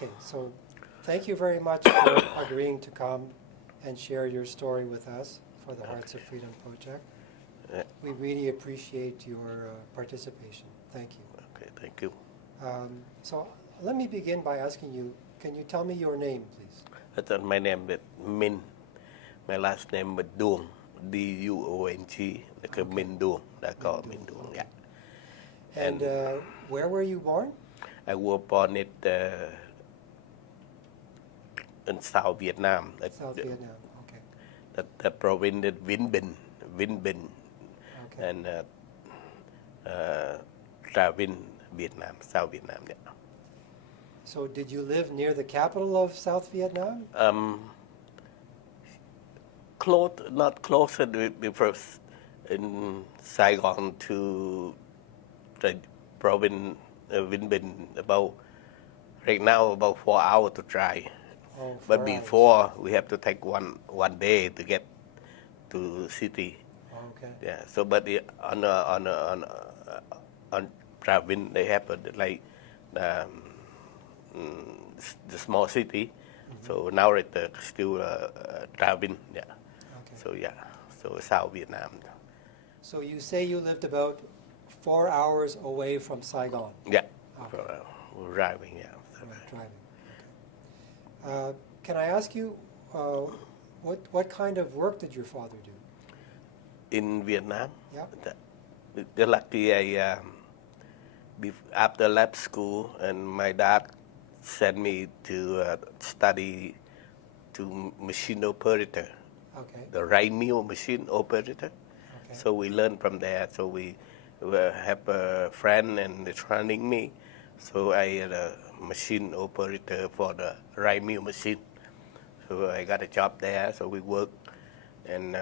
Okay, so thank you very much for agreeing to come and share your story with us for the Hearts of Freedom Project. We really appreciate your participation. Thank you. Okay, thank you. So let me begin by asking you, can you tell me your name, please? My name is Minh. My last name is Duong, D-U-O-N-G, like a Minh Duong. They call it Minh Duong, yeah. And where were you born? I was born in South Vietnam. South Vietnam, okay. The province is Vinh Bình, Okay. and Tra Vinh, Vietnam, South Vietnam, yeah. So did you live near the capital of South Vietnam? Close, not closer the first in Saigon to the province Vinh Bình, about right now about 4 hours to drive. Oh, But 4 before hours. we have to take one day to get to city. Okay. Yeah. So but on Tra Vinh they have like the small city. Mm-hmm. So now it's still Tra Vinh. Yeah. Okay. So yeah. So South Vietnam. So you say you lived about 4 hours away from Saigon? Yeah. Okay. We're driving. Yeah. Right, driving. Okay. Can I ask you, what kind of work did your father do? In Vietnam. Yeah. The lucky after left school, and my dad sent me to study to machine operator. Okay. The rice mill machine operator. Okay. So we learned from there. So we have a friend and they training me. So I had a machine operator for the rice mill machine. So I got a job there. So we work and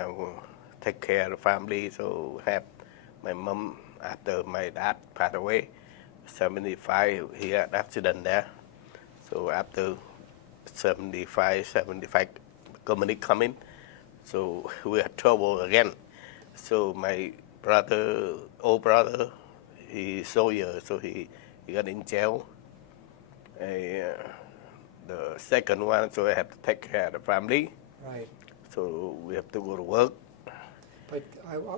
take care of the family. So have my mom after my dad passed away, 75. He had accident there. So after 75 company coming. So we had trouble again. So my old brother, he soldier, so he got in jail. The second one, so I have to take care of the family. Right. So we have to go to work. But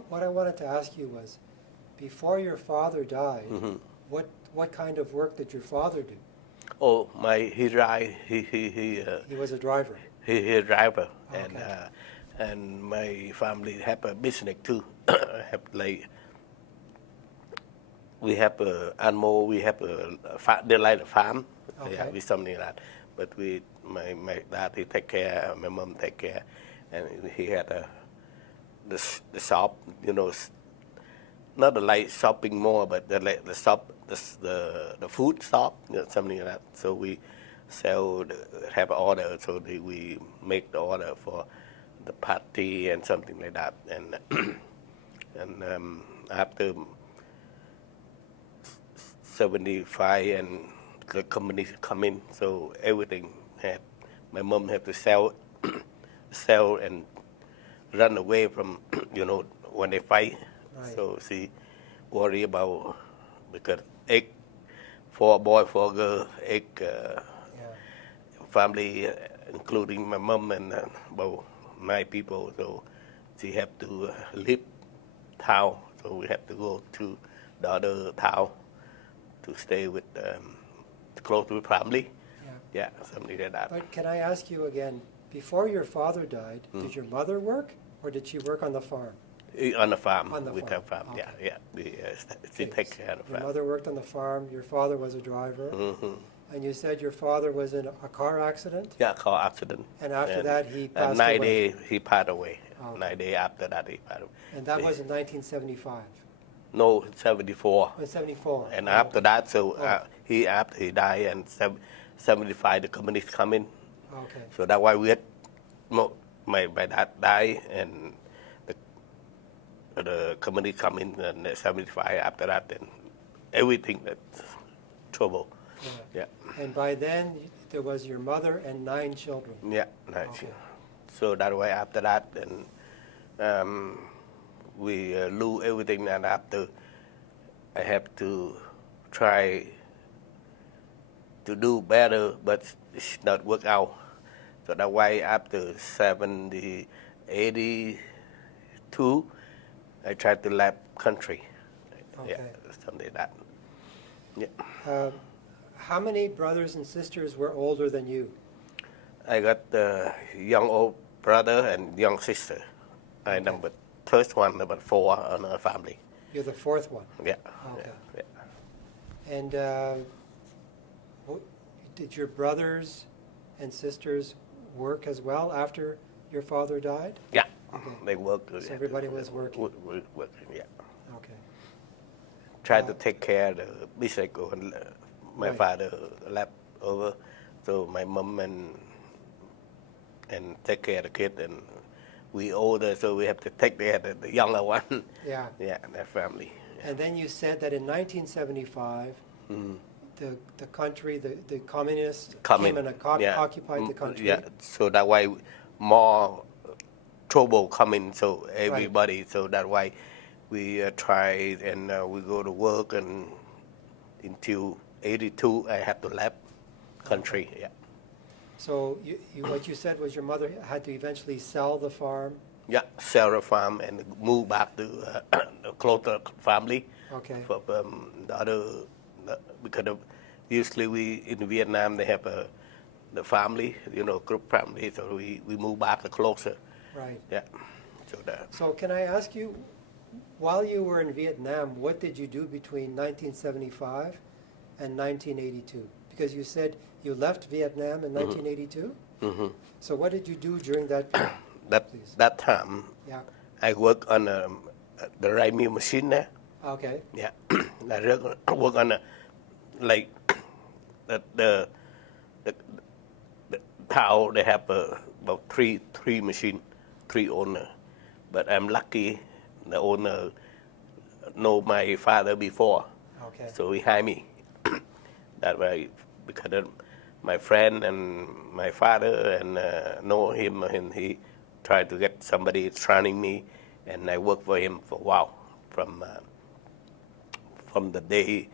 what I wanted to ask you was, before your father died, Mm-hmm. what kind of work did your father do? Oh, he was a driver. He driver, Okay. and my family have a business too. Have like we have a animal, we have they like a farm, Okay. yeah, with something like that. But my dad he take care, my mom take care, and he had the shop, not the like shopping mall, but the shop, the food shop, something like that. So we have order, so we make the order for the party and something like that. And and after 75 and the company come in, so everything my mom had to sell and run away from, when they fight. Right. So she worry about, because 4 boy, 4 girl, 8 family, including my mom and about 9 people. So she have to leave town. So we have to go to the other town to stay with close to family. Yeah, something like that. But can I ask you again, before your father died, did your mother work, or did she work on the farm? On the farm. On the with farm. her farm. Okay. Yeah. She take care of the Your farm. mother worked on the farm, your father was a driver, and you said your father was in a car accident? Yeah, car accident. And after that, he passed and 9 away. days he passed away. Okay. 9 days after that he passed away. And that was in 1975? No, 74. In 74? And Oh, after okay. that, so after he died, and 75 the communists come in. Okay. So that's why we had my dad died, and the community come in, and 75 after that, and everything that's trouble. Yeah. And by then, there was your mother and 9 children? Yeah, nice. Okay. So that way after that, and we lose everything, and after I have to try to do better, but it's not work out. So that's why after 70, 82, I tried to left country. Okay. Yeah, something like that. Yeah. How many brothers and sisters were older than you? I got the young old brother and young sister. I Okay. number first one, number 4 on our family. You're the fourth one. Yeah. Okay. Yeah. And did your brothers and sisters work as well after your father died? Yeah. Okay. They worked. So everybody was working. Working, yeah. Okay. Tried to take care of the bicycle and my Right. father left over, so my mom and take care of the kid, and we older, so we have to take care of the younger one. Yeah. Yeah, that family. And then you said that in 1975, the country, the communists came and occupied the country. Yeah, so that why more trouble coming, so everybody, so that why we try and we go to work, and until 82 I have to left country. Yeah. So what you said was your mother had to eventually sell the farm. Yeah, sell the farm and move back to the closer family. Okay. For the other, because usually we in Vietnam they have the family, group family, so we move back to closer. Right. Yeah. So can I ask you, while you were in Vietnam, what did you do between 1975 and 1982? Because you said you left Vietnam in 1982. Mm-hmm. So what did you do during that period? That time, Yeah. I work on the rice mill machine there. Okay. Yeah, I work on like the town. They have about three machine, 3 owner. But I'm lucky the owner know my father before, Okay. so he hired me. That way, because of my friend and my father and know him, and he tried to get somebody training me, and I worked for him for a while from the day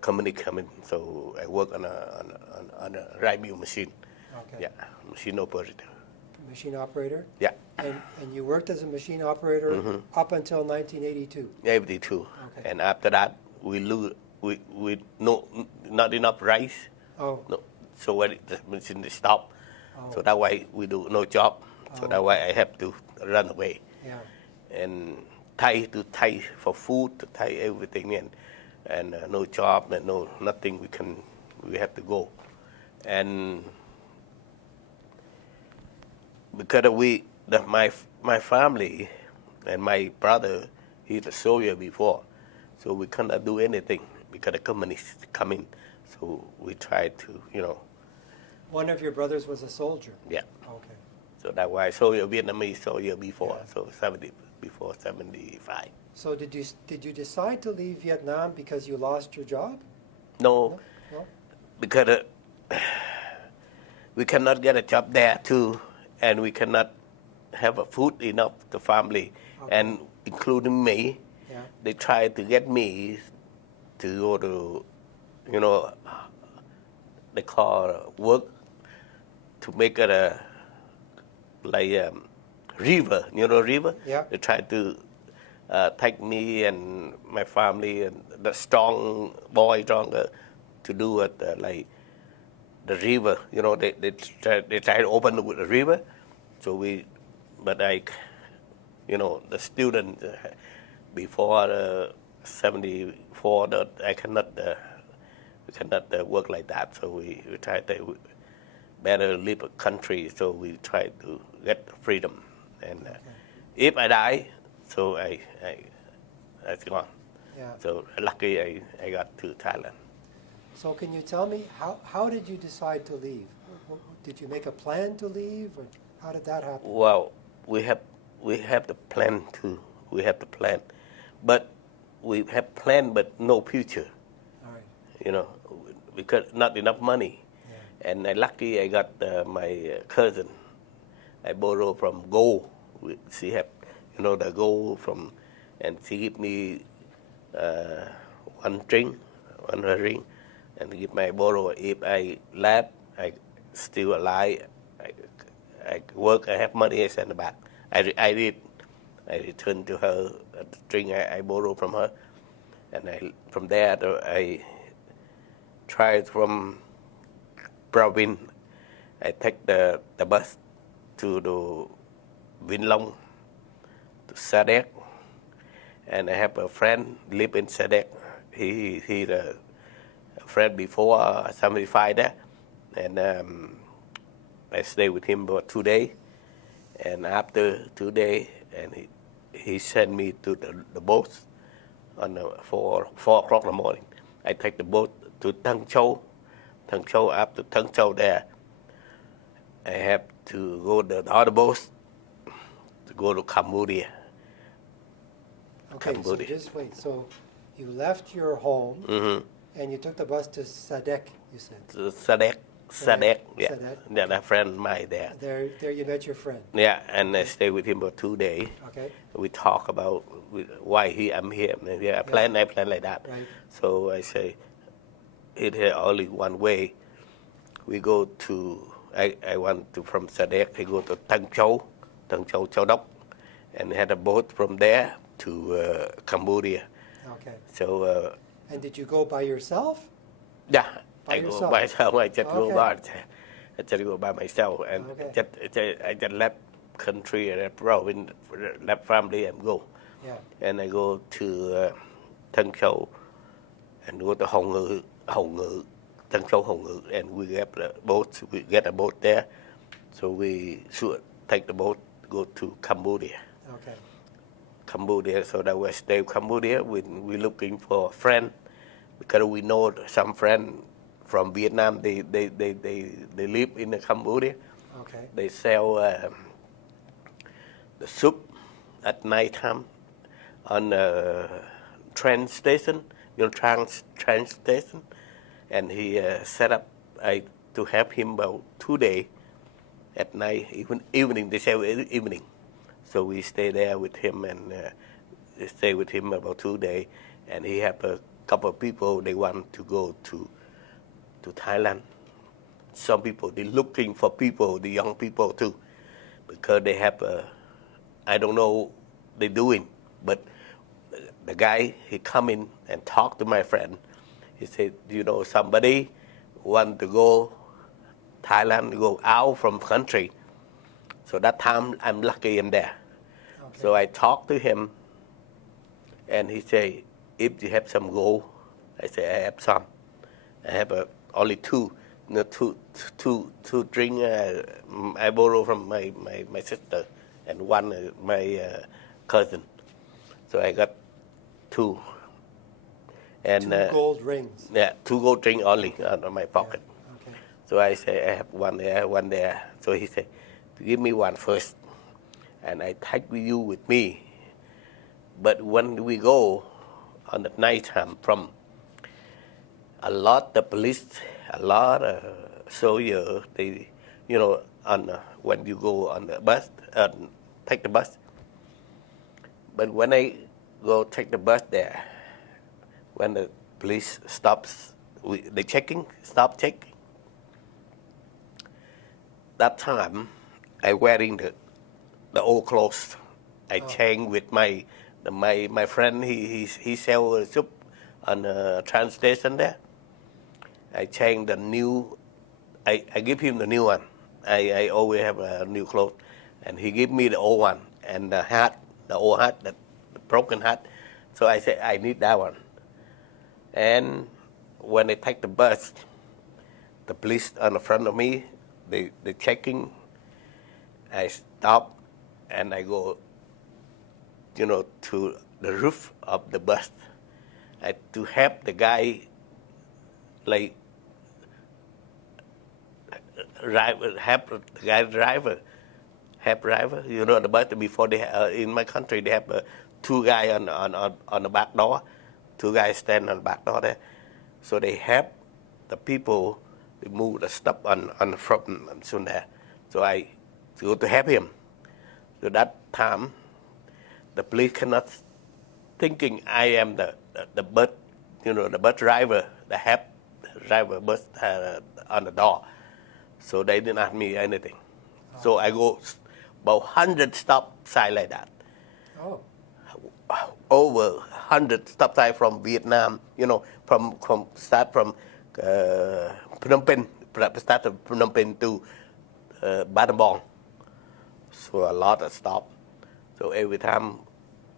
company come in. So I work on a rice mill machine. Okay. Yeah, machine operator. Machine operator. Yeah. And you worked as a machine operator up until 1982. 82. Okay. And after that, we not enough rice. Oh. No. So when the machine stop, Oh. so that way we do no job. So that way I have to run away. Yeah. And Thai for food, to Thai everything, and no job and no nothing. We have to go, and because my family and my brother, he's a soldier before, so we cannot do anything because the companies coming. So we try to, One of your brothers was a soldier. Yeah. Okay. So that's why soldier Vietnamese soldier before, Yeah. so 75. So did you decide to leave Vietnam because you lost your job? No, No. because we cannot get a job there too, and we cannot have a food enough the family, Okay. and including me. Yeah. They try to get me to go to, they call work to make it river, river. Yeah. They try to take me and my family and the stronger to do it like the river. They try to open the river. So but the student before 74, that I cannot work like that. So we try to better live a country. So we try to get freedom. And if I die, so that's gone. Yeah. So lucky I got to Thailand. So can you tell me how did you decide to leave? Did you make a plan to leave, or how did that happen? Well, we have the plan too. We have the plan, but we have plan but no future. All right. Because not enough money. Yeah. And lucky I got my cousin. I borrow from gold. She have, the gold from, and she give me one ring, and give my borrow. If I left, I still alive. I work. I have money. I send it back. I did. I returned to her the string I borrowed from her, and from there I tried from province. I take the bus to the Vĩnh Long to Sadek, and I have a friend live in Sadek. He the friend before 75 there, and I stay with him for 2 days, and after 2 days, and he sent me to the boat on 4 o'clock in the morning. I take the boat to Tân Châu. After Tân Châu there, I have to go the other boat to go to Cambodia. Okay, so just wait. So you left your home and you took the bus to Sadek, you said? Sadek, yeah. Sadek. Then a friend of mine there. There you met your friend. Yeah, and I stayed with him for 2 days. Okay. We talk about why I'm here. I plan like that. Right. So I say, it had only one way. We go to, I want to, from Sadek, I go to Tân Châu, Châu Đốc, and had a boat from there to Cambodia. Okay. So. And did you go by yourself? Yeah, By I yourself? go by myself. I just Okay. go by myself, and Okay. I just left country, left province, left family, and go. Yeah. And I go to Tân Châu, and go to Hồng Ngự, Tân Châu Hồng Ngự, and we get the boat. We get a boat there, so we should take the boat go to Cambodia. Okay. Cambodia, so that we stay in Cambodia. We looking for a friend, because we know some friend from Vietnam. They live in Cambodia. Okay. They sell the soup at night time on a train station, train station, and he set up to help him about 2 days at night, even evening. They sell evening. So we stay there with him and stay with him about 2 days. And he have a couple of people, they want to go to Thailand. Some people, they looking for people, the young people too, because they have I don't know they doing, but the guy, he come in and talk to my friend. He said, you know, somebody want to go Thailand, go out from country. So that time I'm lucky in there. Okay. So I talked to him, and he say, if you have some gold, I say I have some. I have only two drink. I borrow from my sister, and one my cousin. So I got 2. And 2 gold rings. Yeah, 2 gold ring only on my pocket. Yeah. Okay. So I say I have one there. So he said, give me one first, and I take you with me. But when we go on the night time, from a lot of police, a lot of soldiers, they, you know, when you go on the bus, take the bus. But when I go take the bus there, when the police stops, they stop checking. That time, I wearing the old clothes. I change with my friend. He sell soup on a train station there. I change the new. I give him the new one. I always have a new clothes, and he give me the old one and the hat, the old hat, the broken hat. So I say I need that one. And when I take the bus, the police on the front of me, they checking. I stop and I go, you know, to the roof of the bus, to help the guy, like, help the guy driver. You know, the bus before they in my country they have 2 guys on the back door, 2 guys stand on the back door there, so they help the people. They move the stuff on the front and soon there. So I go to help him. So that time, the police cannot thinking I am the bus, you know, the bus driver, the help driver bus on the door, so they didn't ask me anything. So I go about 100 stop sign like that. Oh, Over 100 stop sign from Vietnam, from start from Phnom Penh, start from Phnom Penh to Battambang. So a lot of stop. So every time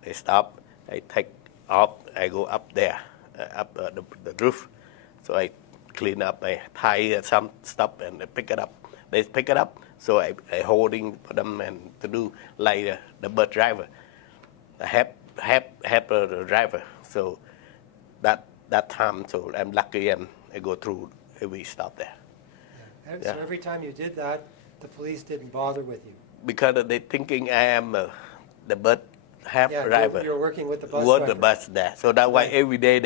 they stop, I take off, I go up there, up the roof. So I clean up, I tie some stuff and I pick it up. They pick it up, so I holding for them and to do like the bus driver. I help the driver. So that time, so I'm lucky and I go through every stop there. yeah. And Yeah. so every time you did that, the police didn't bother with you. Because they thinking I am the bus driver. You're working with the bus With driver. the bus there. So that's why Right. every day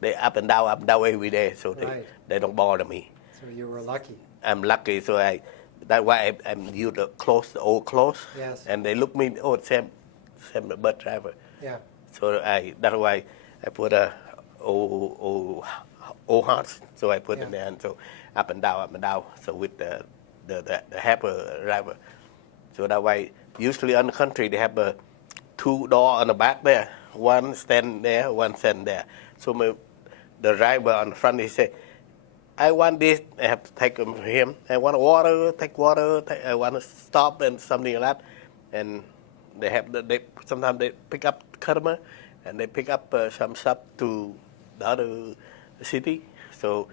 they up and down every day. So Right. they don't bother me. So you were lucky. I'm lucky, so that's why I'm use the clothes, the old clothes. Yes. And they look me, oh, same the bus driver. Yeah. So that's why I put a old hearts. So I put in there, and so up and down. So with the helper driver. So that way, usually in the country they have two doors on the back there. One stand there, one stand there. So the driver on the front, he say, I want this, I have to take him. I want water, take water. I want to stop and something like that. And they sometimes they pick up the customer and they pick up some stuff to the other city. So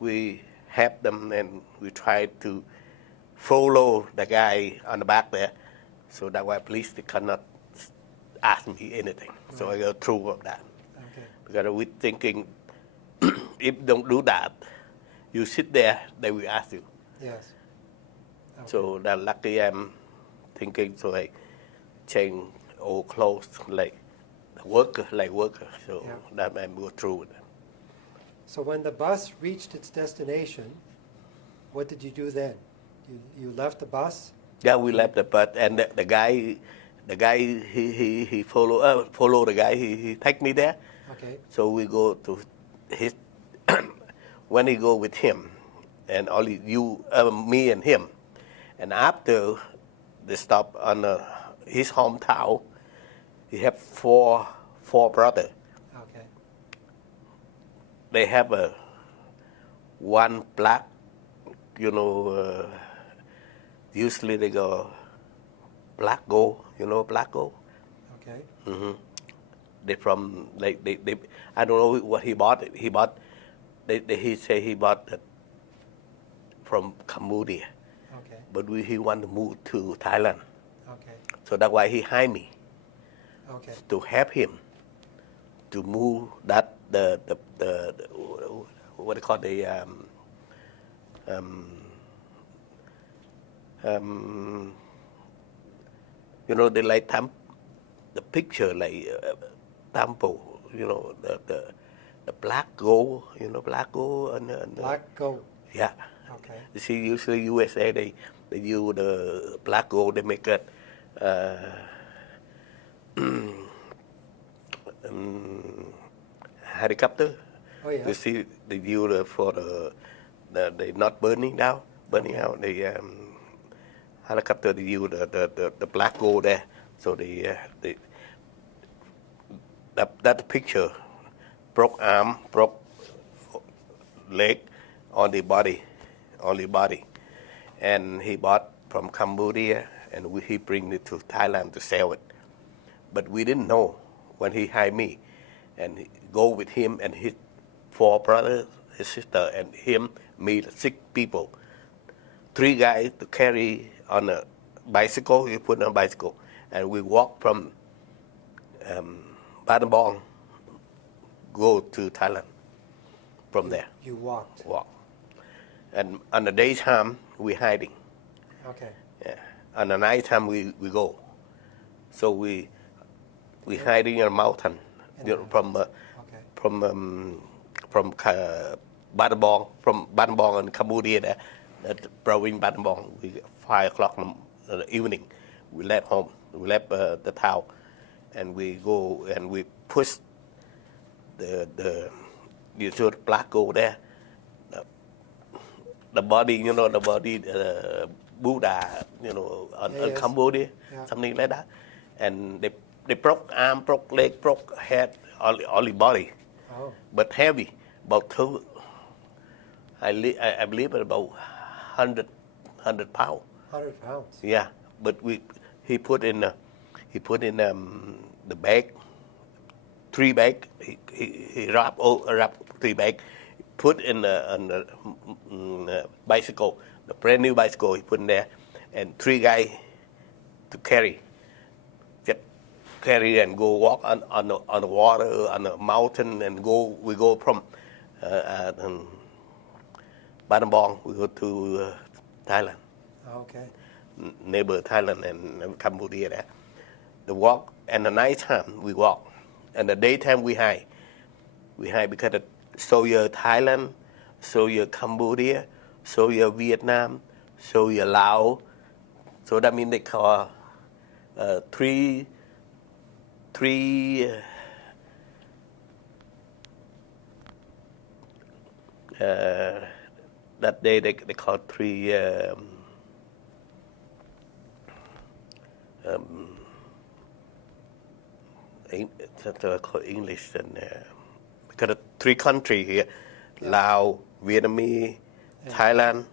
we help them and we try to follow the guy on the back there. So that way police they cannot ask me anything. Right. So I go through of that. Okay. Because we thinking if don't do that, you sit there, they will ask you. Yes. Okay. So that lucky I'm thinking, so I change old clothes like worker. So that I go through with them. So when the bus reached its destination, what did you do then? You left the bus? Yeah, we left the bus, and the guy he follow the guy. He take me there. Okay. So we go to his when he go with him, and only me and him, and after they stop on his hometown, he have four brothers. Okay. They have one black, usually they go black gold, black gold. Okay. Mm-hmm. They from they I don't know what he bought. He say he bought it from Cambodia. Okay. But he want to move to Thailand. Okay. So that's why he hired me. Okay. To help him to move that the what they call they like the picture like temple, the black gold, black gold and Black gold. yeah. Okay. You see, usually USA they use the black gold. They make it helicopter. Oh yeah. You see, they use it for they not burning out. The helicopter they use the black gold there. So that picture broke arm, broke leg, only body, and he bought from Cambodia and he bring it to Thailand to sell it. But we didn't know when he hired me, and go with him and his four brothers, his sister, and him, me, 6 people. 3 guys to carry on a bicycle. You put on a bicycle, and we walk from Battambang, go to Thailand. From there. You walked. Walk. And on the daytime we hiding. Okay. Yeah. On the nighttime we go. So we hiding in a mountain from Battambang in Cambodia there. That province Battambang. We 5 o'clock in the evening. We left home. We left the town, and we go and we push the you saw the black gold there. the body, the body, Buddha, on Cambodia, something like that. And they broke arm, broke leg, broke head, all the body, but heavy, about I believe about 100 pounds. 100 pounds. Yeah, but he put in the bag, 3 bag. He wrapped 3 bag, put in the bicycle, the brand new bicycle. He put in there, and 3 guys to carry and go walk on the water, on the mountain, and we go from Battambang, we go to Thailand. Okay. Neighbor Thailand and Cambodia there. The walk, and the night time we walk, and the daytime we hike. We hike because so you're Thailand, so you're Cambodia, so you're Vietnam, so you're Laos. So that means they call three that day they call 3 English, and because 3 countries here, Laos, Vietnam, Thailand,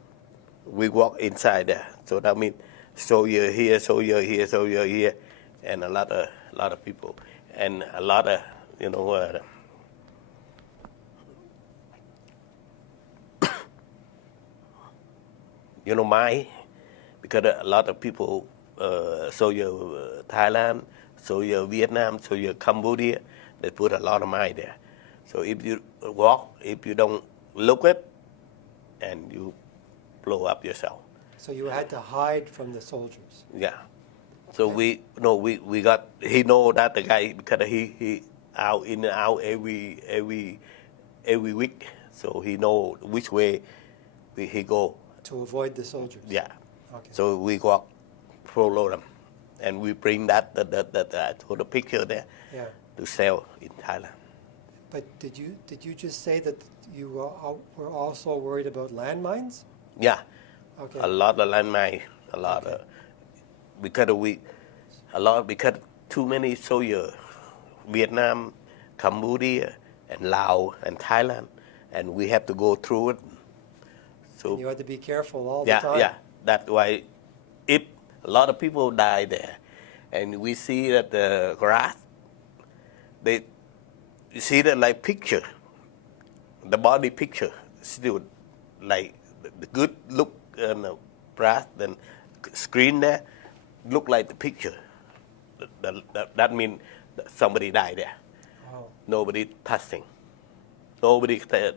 we walk inside there. So that means so you're here, so you're here, so you're here, and a lot of people, and a lot of my, because a lot of people, so you're Thailand, so you're Vietnam, so you're Cambodia, they put a lot of mine there. So if you walk, if you don't look at, and you blow up yourself. So you had to hide from the soldiers. Yeah. So we got, he know that the guy, because he out in and out every week, so he know which way he go. To avoid the soldiers. Yeah. Okay. So we walk, follow them, and we bring that I told the picture there, to sell in Thailand. But did you just say that you were also worried about landmines? Yeah. Okay. A lot of landmine, because too many soldiers, Vietnam, Cambodia, and Laos and Thailand, and we have to go through it. So and you had to be careful all the time. Yeah. That's why, if a lot of people die there, and we see that the grass, you see that like picture, the body picture, still like the good look and the brass, then screen there, look like the picture. That means somebody died there. Oh. Nobody touching. Nobody to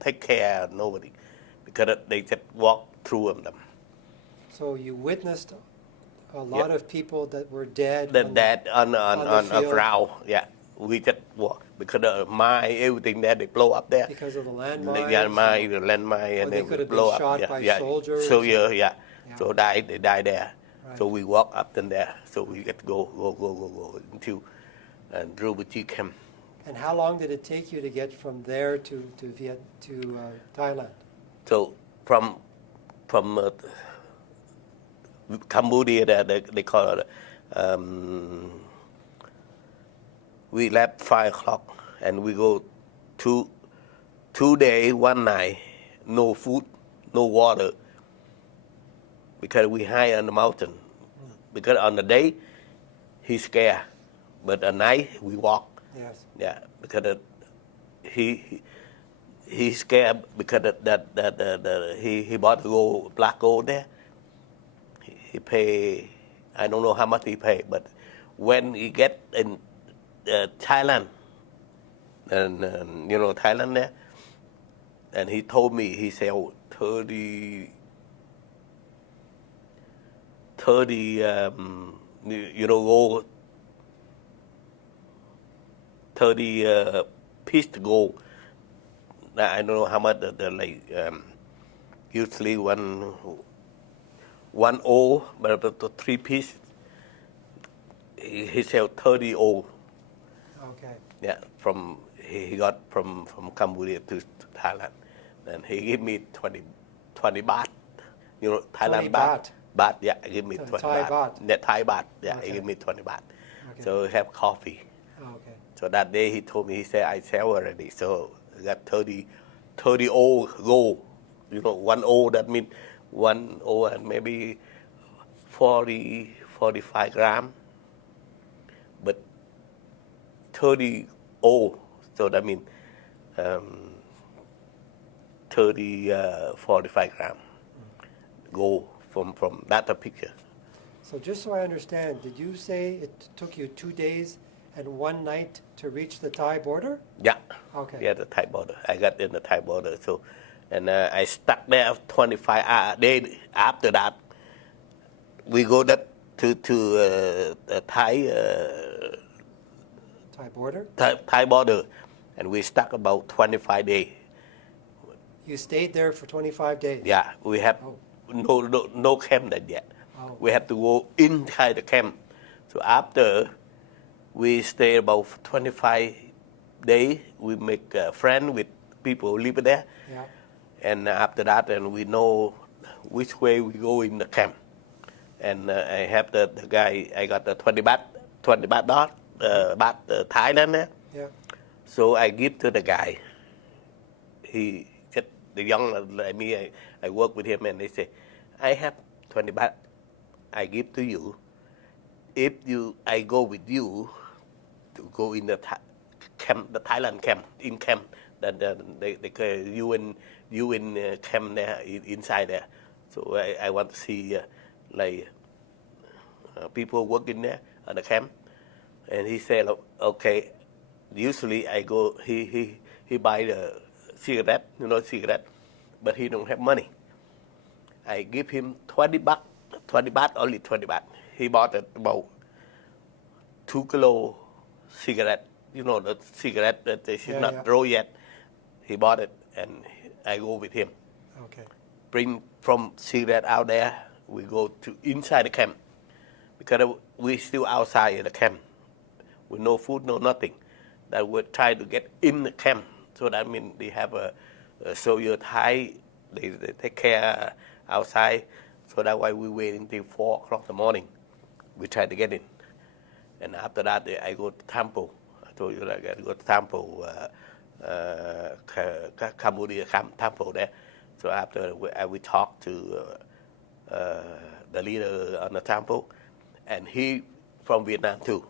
take care, nobody. Because they just walk through them. So you witnessed a lot of people that were dead. Dead on a field. ground. Yeah, we just walk because the mine, everything there, they blow up there. Because of the landmines. The landmine, and they they could have blow been up. shot by soldiers. So so they die there. Right. So we walk up in there. So we get to go until Duong Kim. And how long did it take you to get from there to Thailand? So from Cambodia, they call it. We left 5 o'clock, and we go 2 days, 1 night, no food, no water, because we hide on the mountain. Because on the day, he's scared, but at night we walk. Yes. Yeah, because he's scared because he bought the black gold there. He pay, I don't know how much he pay, but when he get in Thailand, and Thailand there, and he told me he sell 30 gold, 30 piece gold. I don't know how much usually one O, but the 3 piece, he sell 30 O. Okay. Yeah, he got from Cambodia to Thailand. Then he gave me 20 baht. You know, 20 Thailand baht. Baht, yeah, give me 20 Thai baht. baht. Yeah, Thai baht, yeah, Okay. he give me 20 baht. Okay. So have coffee. Okay. So that day he told me, he said, I sell already. So I got 30 old gold. You know, 1 old, that means 1 old and maybe 45 gram. But 30 old, so that means 45 gram gold from that picture. So just so I understand, did you say it took you 2 days and 1 night to reach the Thai border? Yeah. Okay. Yeah, the Thai border. I got in the Thai border. So, and I stuck there 25 days. After that, we go that to the Thai border? Thai border, and we stuck about 25 days. You stayed there for 25 days? Yeah, we have Oh. no camp that yet. Oh. We have to go inside the camp. So after we stay about 25 days, we make a friend with people who live there. Yeah. And after that, and we know which way we go in the camp. And I have the guy, I got the 20 baht Thailand there. Yeah. So I give to the guy. He just, the young like me, I work with him and they say, I have 20 baht, I give to you. If I go with you to go in the camp, the Thailand camp, in camp, then they you in camp there, inside there. So I want to see people working there at the camp. And he said, okay, usually I go, he buy the cigarette, cigarette, but he don't have money. I give him 20 baht, only 20 baht. He bought about 2 kilo cigarette, the cigarette that they should not throw yet. He bought it, and I go with him. Okay. Bring from cigarette out there, we go to inside the camp, because we still outside the camp, with no food, no nothing. That we try to get in the camp, so that means they have a soldier Thai, they take care outside, so that's why we wait until 4 o'clock in the morning. We try to get in. And after that, I go to temple. I told you like I go to temple, Cambodia temple there. So after we talk to the leader on the temple, and he from Vietnam too.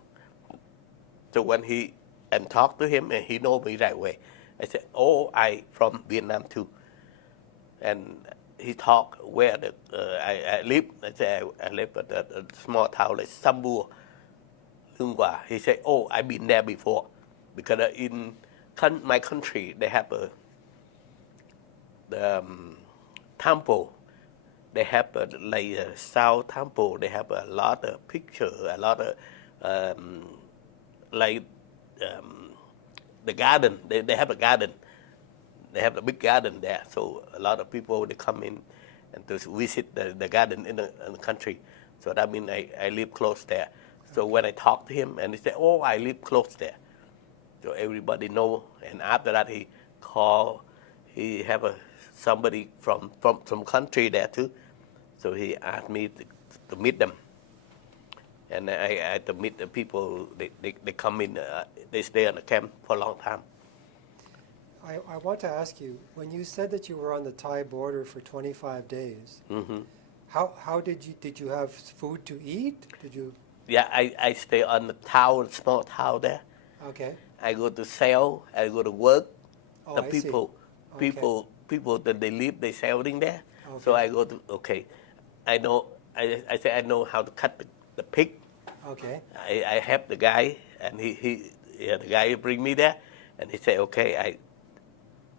So when and talk to him, and he know me right away. I said, oh, I from Vietnam too. And he talk where I live. I said I live at a small town like Sambur, Lung Qua. He said, oh, I've been there before, because in my country they have the temple. They have South temple. They have a lot of picture, a lot of the garden. They have a garden. They have a big garden there. So a lot of people, they come in and to visit the garden in the country. So that means I live close there. So when I talk to him, and he said, oh, I live close there. So everybody know. And after that, he have somebody from some country there too. So he asked me to meet them. And I to meet the people, they come in, they stay on the camp for a long time. I want to ask you, when you said that you were on the Thai border for 25 days, Mm-hmm. how did you have food to eat? Did you? Yeah, I stay on the town, small town there. Okay. I go to sell, I go to work. Oh, The I see. people that they live, they selling there. Okay. So I go to, okay, I know, I say I know how to cut the pig. Okay. I help the guy, and the guy bring me there, and he say, okay,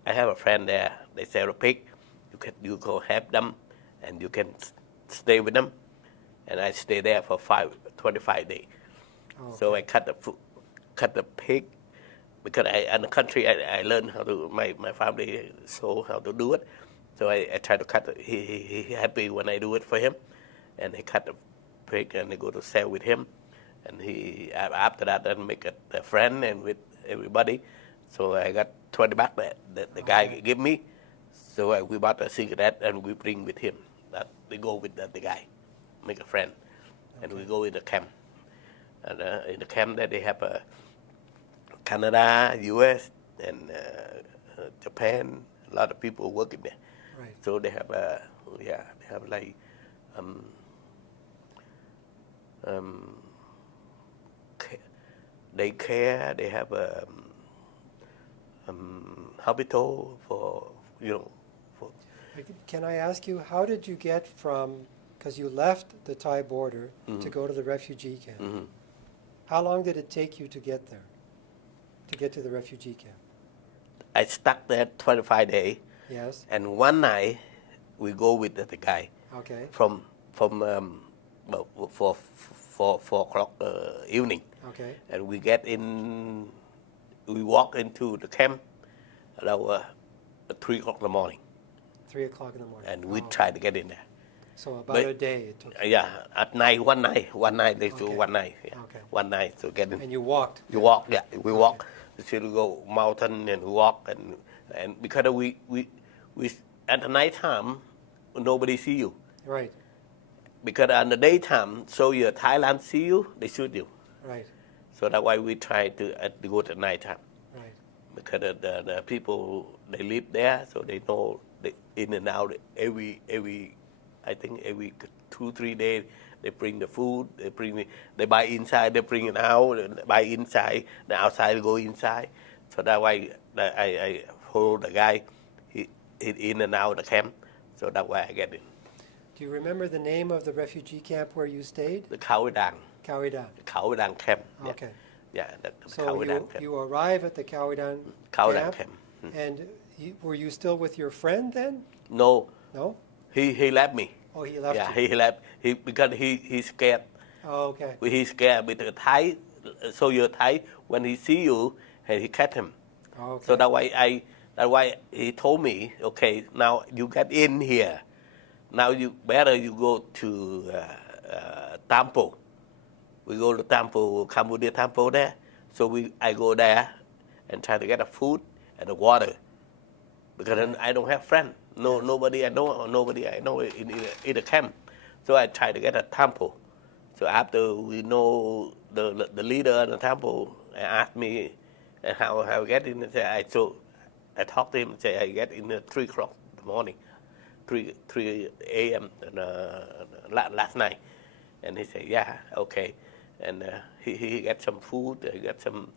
I have a friend there. They sell a pig. You go help them, and you can stay with them. And I stay there for 25 days. Okay. So I cut the pig, because in the country I learned how to. My family saw how to do it. So I try to cut it. He happy when I do it for him, and he cut the pig, and I go to sell with him. And after that, I make a friend and with everybody. So I got 20 baht that the guy give me. So we bought a cigarette and we bring with him. That we go with the guy, make a friend, and we go in the camp. And in the camp there they have Canada, U.S. and Japan. A lot of people working there. Right. So they have they have like they care. They have a hospital for for. Can I ask you, how did you get from, because you left the Thai border to go to the refugee camp? How long did it take you to get there, to get to the refugee camp? I stuck there 25 days. Yes. And one night we go with the guy. Okay. From 4 o'clock evening. Okay. And we get in. We walk into the camp at 3 o'clock in the morning. 3 o'clock in the morning. And we try to get in there. So about a day it took. Yeah, at night, one night they do Okay. one night. Yeah. Okay. One night to get in. And you walked. You walk, yeah. We walk. So we go mountain and we walk and because we at the night time nobody see you. Right. Because on the daytime, so your Thailand see you, they shoot you. Right. So that's why we try to go at night time. Right. Because the people they live there, so they know they in and out every I think every 2-3 days they bring the food, they buy inside, they bring it out, and buy inside, the outside go inside. So that's why I follow the guy, he in and out the camp. So that's why I get in. Do you remember the name of the refugee camp where you stayed? The Khao Dang. Kawidan. Khao Dang camp. Yeah. Okay. Yeah, the So Khao Dang camp. you arrive at the Kawidan Khao Dang camp, camp. and were you still with your friend then? No, No? he left me. Oh, he left Yeah, you. he left. Because he scared. Oh, okay. He's scared with the Thai. So your Thai, when he see you, and he catch him. Oh, okay. So that's why he told me, okay, now you get in here. Now you go to Tampo. We go to Tampo, Cambodia Tampo there. So I go there and try to get the food and the water. Because then I don't have friend. Nobody I know in the camp. So I try to get a Tampo. So after we know the leader of the Tampo, asked me how I get in. I talked to him and say I get in at 3 o'clock in the morning, 3 a.m. Last night, and he said yeah, okay, and he got some food, he got some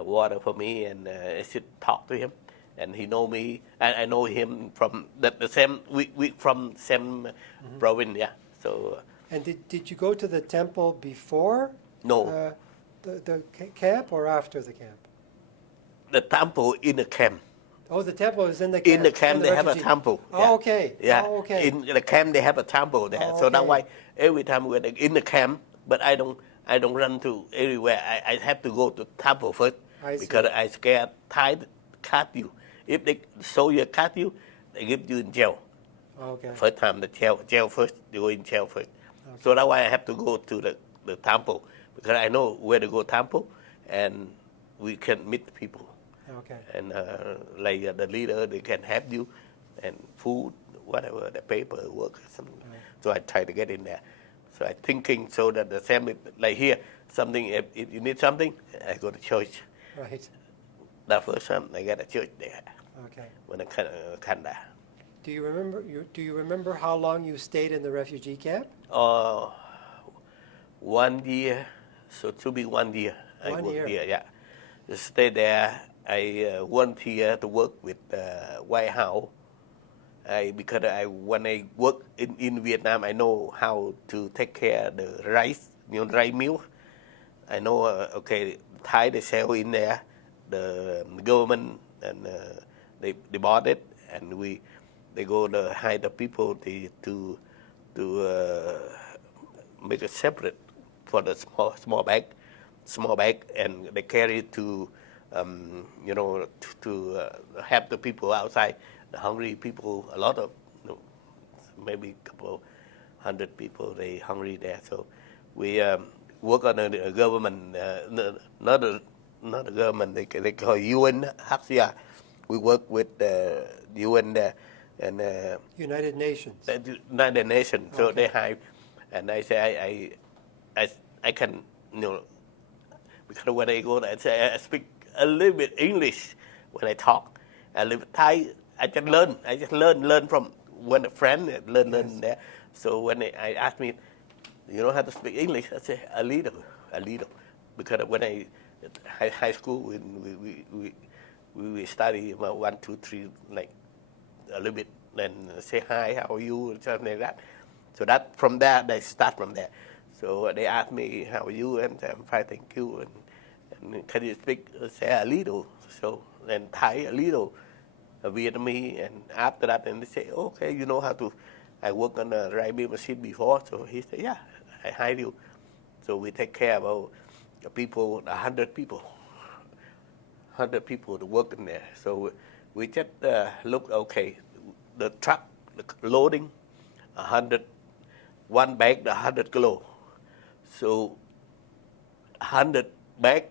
water for me, and I should talk to him, and he know me, I know him from the same we from same province, yeah. So. And did you go to the temple before? No. The camp or after the camp? The temple in the camp. Oh, the temple is in the camp. In the camp, they have a refugee- temple. Oh, okay. Yeah. Oh, okay. In the camp, they have a temple there. Oh, So that's okay. why every time we're in the camp, but I don't run to everywhere. I have to go to temple first I see. because I scared Thai cut you. If they soldier cut you, they give you in jail. Okay. First time the jail first. You go in jail first. Okay. So that's why I have to go to the temple because I know where to go temple, and we can meet people. Okay. And like the leader, they can help you, and food, whatever, the paper, work, something. Right. So I try to get in there. So I thinking so that the same, like here, something, if you need something, I go to church. Right. That first time I get a church there Okay. when I Canada. Do you remember how long you stayed in the refugee camp? 1 year, so to be 1 year. I 1 work year. here, yeah. Just stay there. I volunteer to work with White House. Because when I work in Vietnam, I know how to take care of the rice, rice meal. I know, okay, Thai they sell in there, the government, and they bought it, and they go to hire the people to make it separate for the small bag, and they carry it to help the people outside, the hungry people. A lot of maybe a couple hundred people they hungry there. So we work on the government, not the government. They call UN HCR. We work with the UN there, and United Nations. United Nations. So Okay. they hire, and I say I can, because when I go there, I say I speak a little bit English when I talk. A little bit Thai, I just learn. I just learn from when a friend learn Yes. there. So when I ask me, you know how to speak English, I say a little, because when I high school we study about 1, 2, 3 like a little bit, then say hi, how are you, something like that. So that from there they start from there. So they ask me how are you, and I'm fine, thank you, and can you speak? Say a little, so then Thai a little, Vietnamese, and after that, and they say, okay, you know how to. I work on a rice mill machine before, so he said, yeah, I hire you. So we take care about the people, 100 people to work in there. So we just look, okay, the truck, the loading, 100, one bag, 100 kilo. So 100 bag,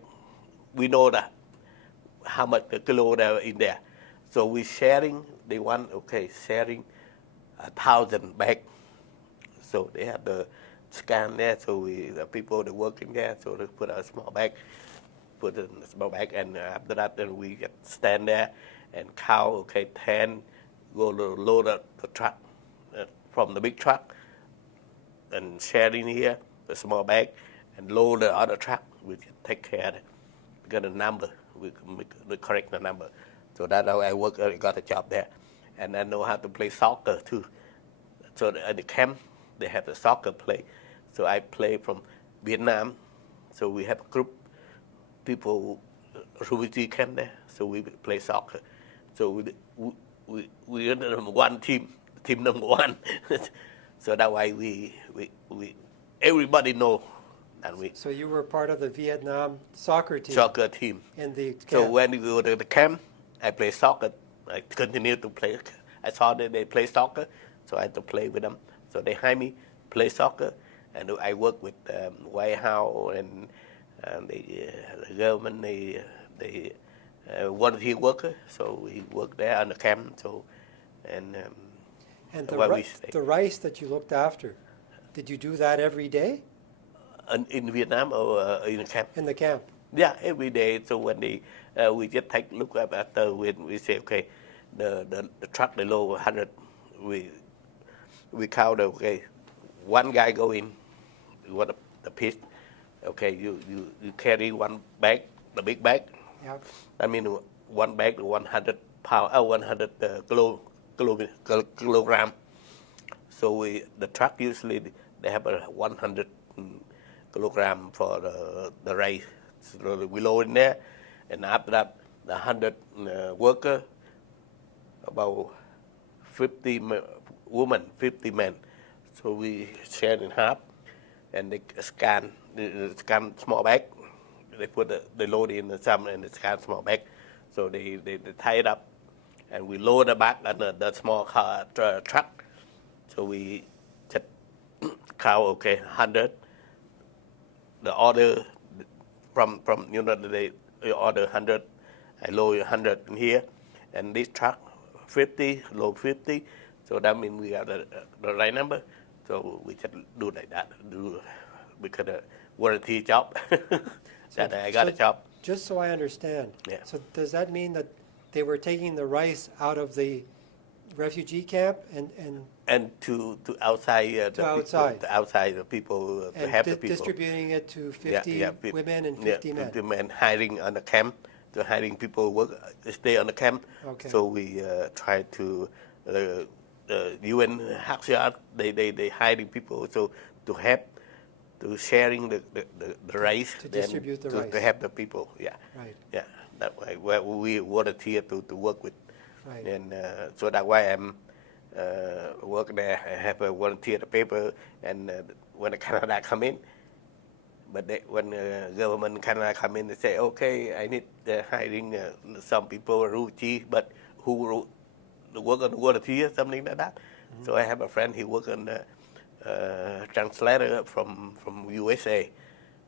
we know that how much the kilo there in there. So we sharing, they want, okay, sharing 1,000 bag. So they have the scan there, so the people that work in there, so they put a small bag, and after that, then we get stand there and count, okay, 10, go load the truck from the big truck, and sharing here, the small bag, and load the other truck. We can take care of it. We got a number, we can make the correct number. So that's how I work, I got a job there. And I know how to play soccer too. So at the camp, they have the soccer play. So I play from Vietnam. So we have a group, people, refugee camp there. So we play soccer. So we are the number one team number one. So that way we everybody know that we So you were part of the Vietnam soccer team soccer team. in the camp. So when we go to the camp, I play soccer. I continue to play. I saw that they play soccer, so I had to play with them. So they hire me play soccer, and I work with White House and the government. They volunteer worker, so we work there on the camp. So and while we stay the rice that you looked after, did you do that every day in Vietnam or in the camp? in the camp? Yeah, every day. So when we just take look up after when we say okay, the truck they load 100, we count okay, one guy go in, what the piece, okay, you carry one bag, the big bag. Yeah. I mean one bag 100 pound, 100 kilogram. So the truck usually they have a 100 kilogram for the rice. So we load in there, and after that, the 100 worker, about 50 women, 50 men. So we share in half, and they scan small bag. They load in some and they scan small bag. So they tie it up, and we load the back on the small car truck. So we just count, okay, 100. The order from they order 100, I load 100 in here, and this truck 50, load 50. So that means we have the right number. So we just do like that, because the warranty job. That I got a job. Just so I understand. Yeah. So does that mean that they were taking the rice out of the refugee camp And to outside To outside. to outside the people, to and have the people distributing it to 50 women and 50 yeah, men? 50 men hiring on the camp, to hiring people work stay on the camp. Okay. So we try to UN HCR, they hiring people so to help to sharing the rice, To distribute the rice. to help the people. Yeah. Right. Yeah. That way we volunteer to work with. Right. And so that's why I'm working there. I have a volunteer paper, and when the Canada come in, but when government Canada come in, they say, okay, I need hiring some people refugee, but who work on volunteer, something like that. Mm-hmm. So I have a friend, he work on translator from USA,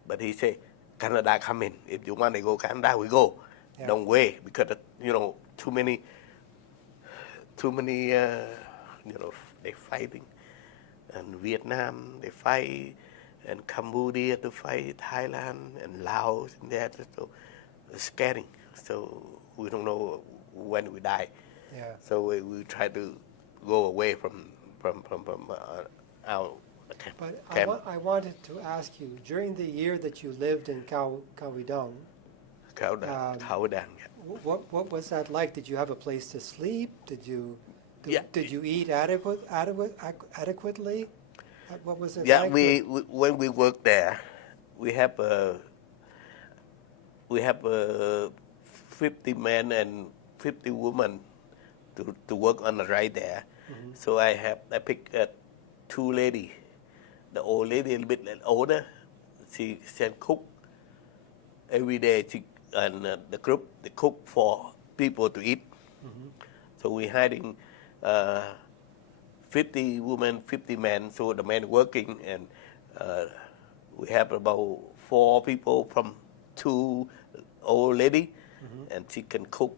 but he say, Canada come in. If you want to go Canada, we go. Yeah. Don't wait, because too many too many, they fighting. And Vietnam, they fight, and Cambodia, to fight, Thailand, and Laos, and that. So it's scary. So we don't know when we die. Yeah. So we try to go away from our But camp. I wanted to ask you, during the year that you lived in Cao Vidong, Khao what was that like? Did you have a place to sleep? Did you Yeah. did you eat adequately? What was it Yeah, like? when we work there, we have 50 men and 50 women to work on the right there. Mhm. So I pick two lady. The old lady a little bit older. She can cook every day. And the group they cook for people to eat. Mhm. So we hiring 50 women, 50 men. So the men working, and we have about 4 people from 2 old lady, Mhm. and she can cook.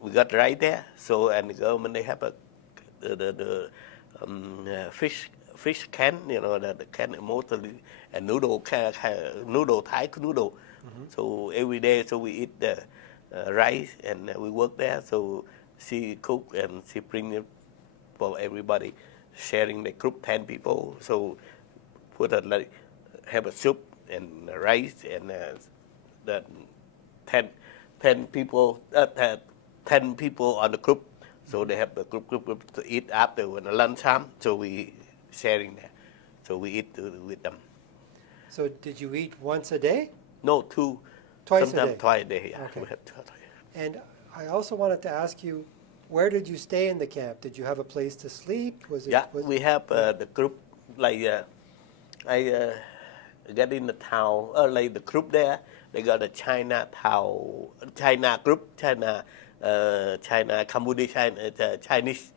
We got right there. So and the government they have the fish can, the can mostly, and noodle noodle Thai noodle. Mhm. So every day, so we eat the rice, and we work there. So she cook and she bring it for everybody, sharing the group 10 people. So put it like have a soup and rice, and the 10, 10 people 10 people on the group. So they have the group to eat after when the lunchtime. So we sharing there. So we eat with them. So did you eat once a day? No, 2, Twice a sometimes day? twice a day. Yeah, Okay. we have twice. And I also wanted to ask you, where did you stay in the camp? Did you have a place to sleep? Yeah, we have the group like I get in the town, like the group there. They got a China town, China group, China, Cambodia, Chinese.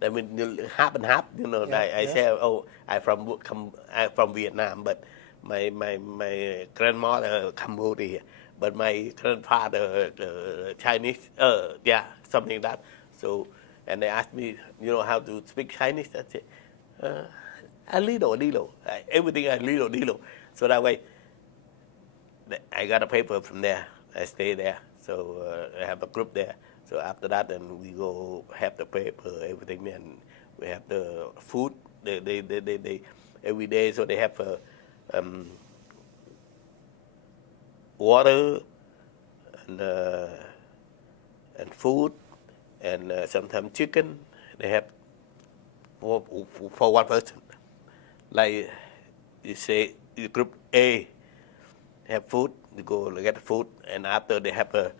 I mean, half and half. Yeah, I yes. say, oh, I'm from Vietnam, but my grandmother Cambodia, but my grandfather Chinese. Yeah, something like that. So, and they asked me, how to speak Chinese. I said, a little. Everything a little. So that way, I got a paper from there. I stay there. So I have a group there. So after that, then we go have the paper, everything, and we have the food. They every day. So they have water and food, and sometimes chicken. They have for one person. Like you say, the group A have food. You go get food, and after they have a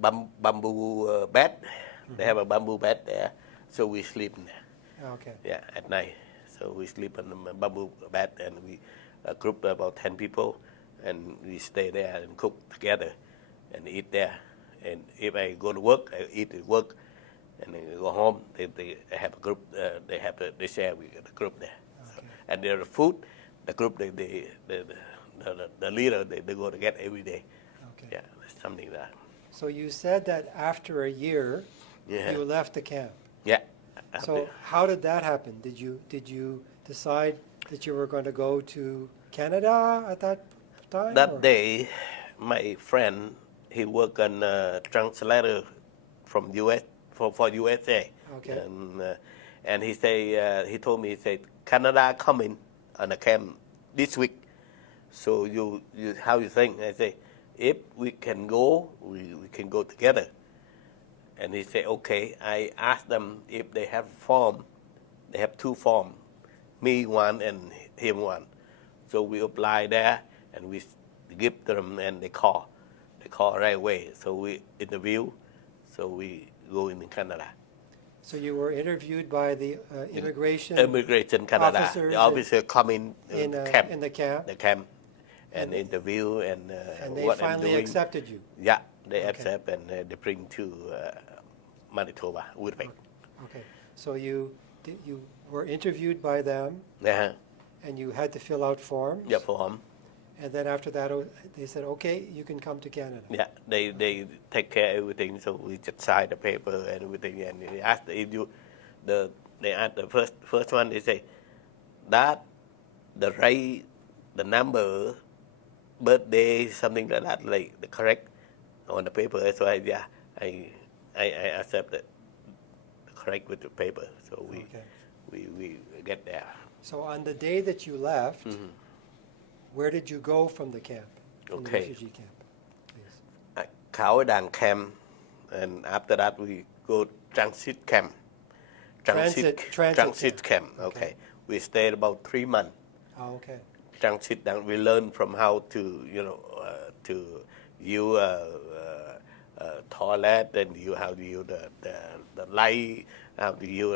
bamboo bed. They have a bamboo bed there, so we sleep in there. Okay. Yeah, at night. So we sleep on the bamboo bed, and we a group about 10 people, and we stay there and cook together, and eat there. And if I go to work, I eat at work, and then go home. They have a group. They share with the group there. So, Okay. and the food, the group the leader they go to get every day. Okay. Yeah, something like that. So you said that after a year, Yeah. you left the camp. Yeah. So how did that happen? Did you decide that you were going to go to Canada at that time? That or? day, my friend, he worked on translator from US for USA. Okay. And he told me, he said, Canada coming on a camp this week. So you how you think? I say, if we can go, we can go together. And he said, okay. I asked them if they have form. They have 2 forms, me one and him one. So we apply there, and we give them, and they call right away. So we interview, so we go in Canada. So you were interviewed by the immigration Canada. officers The officer come in camp. in the camp, The camp, and interview, and they what I'm finally doing. accepted you. Yeah, they Okay. accept, and they bring to Manitoba, Winnipeg. Okay. So you were interviewed by them, Yeah, and you had to fill out forms. yeah, form. And then after that, they said, okay, you can come to Canada. Yeah, they take care of everything. So we just sign the paper and everything. And they ask if you, they ask the first one. They say that the number, birthday, something like that, like the correct on the paper. So I accept it correct with the paper. So we get there. So on the day that you left, where did you go from the camp, from the refugee camp? Please. Khao Dang camp, and after that we go transit camp. Transit Camp. Okay. We stayed about 3 months. Oh, okay. Transit, and we learn from how to to use toilet, and you how to use the light, how to use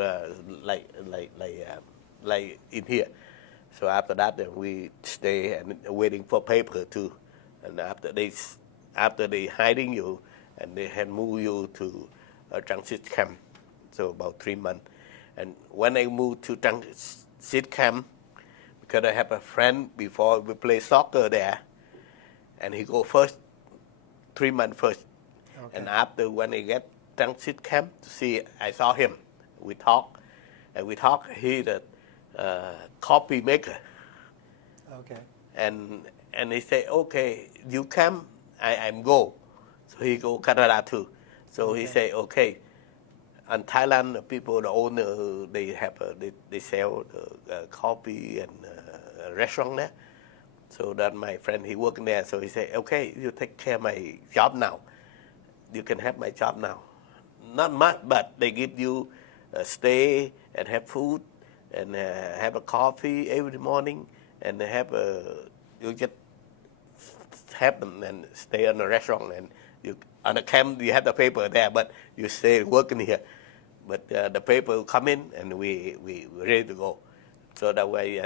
like in here. So after that, then we stay and waiting for paper too. And after they hiding you, and they had move you to a transit camp. So about 3 months. And when I moved to transit camp, because I have a friend before we play soccer there, and he go first, 3 months first. Okay. And after when I get transit camp to see, I saw him. We talk, He the coffee maker. Okay. And he say, okay, you come, I'm go. So he go Canada too. So he say, okay. And Thailand, the people, the owner, they sell coffee and restaurant there. So that my friend, he working there. So he say, okay, you take care of my job now. You can have my job now. Not much, but they give you stay and have food and have a coffee every morning, and they have you just have them and stay in the restaurant, and you on the camp you have the paper there, but you stay working here. But the paper will come in and we ready to go. So that way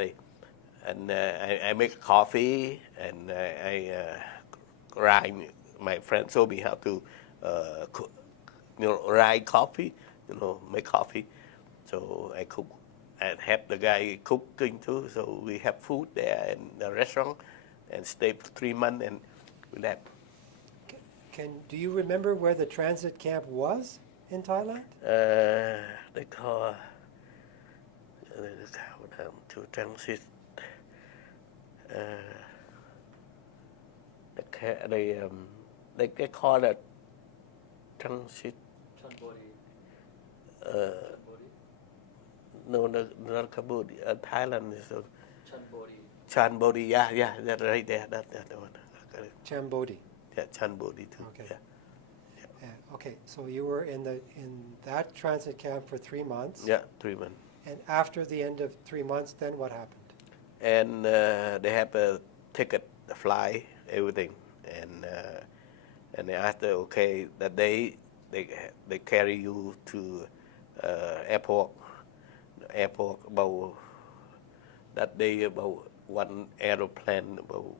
I make coffee, and I ride. My friend showed me how to ride coffee, make coffee. So I cook and have the guy cooking too. So we have food there in the restaurant, and stay for 3 months, and we left. Do you remember where the transit camp was in Thailand? They call to transit. They call it transit. No, not Cambodia. Thailand is Chanbodi. Yeah, that's right there. That one. Chambodi. Yeah, Chanbodi too. Okay. Yeah. Okay, so you were in that transit camp for 3 months. Yeah, 3 months. And after the end of 3 months, then what happened? And they have a ticket, a fly, everything, and they asked, okay, that day they carry you to airport. About that day, about one aeroplane, about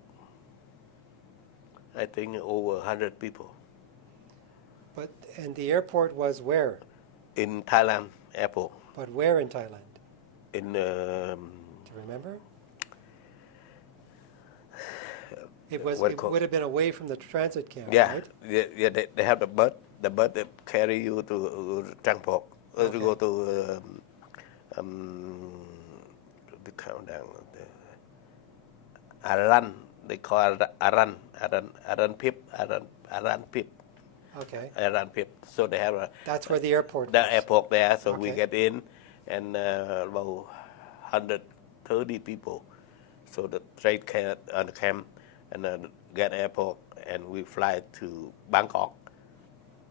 I think over 100 people. And the airport was where? In Thailand airport. But where in Thailand? In Do you remember? It would have been away from the transit camp, right? Yeah. They have the bus that carry you to transport. To go to the countdown. Aran. They call it Aran Pip. Okay. Aran Pip. So they have That's where the airport the was. airport there. So Okay. we get in, and about 130 people. So the train came on the camp, and get airport, and we fly to Bangkok,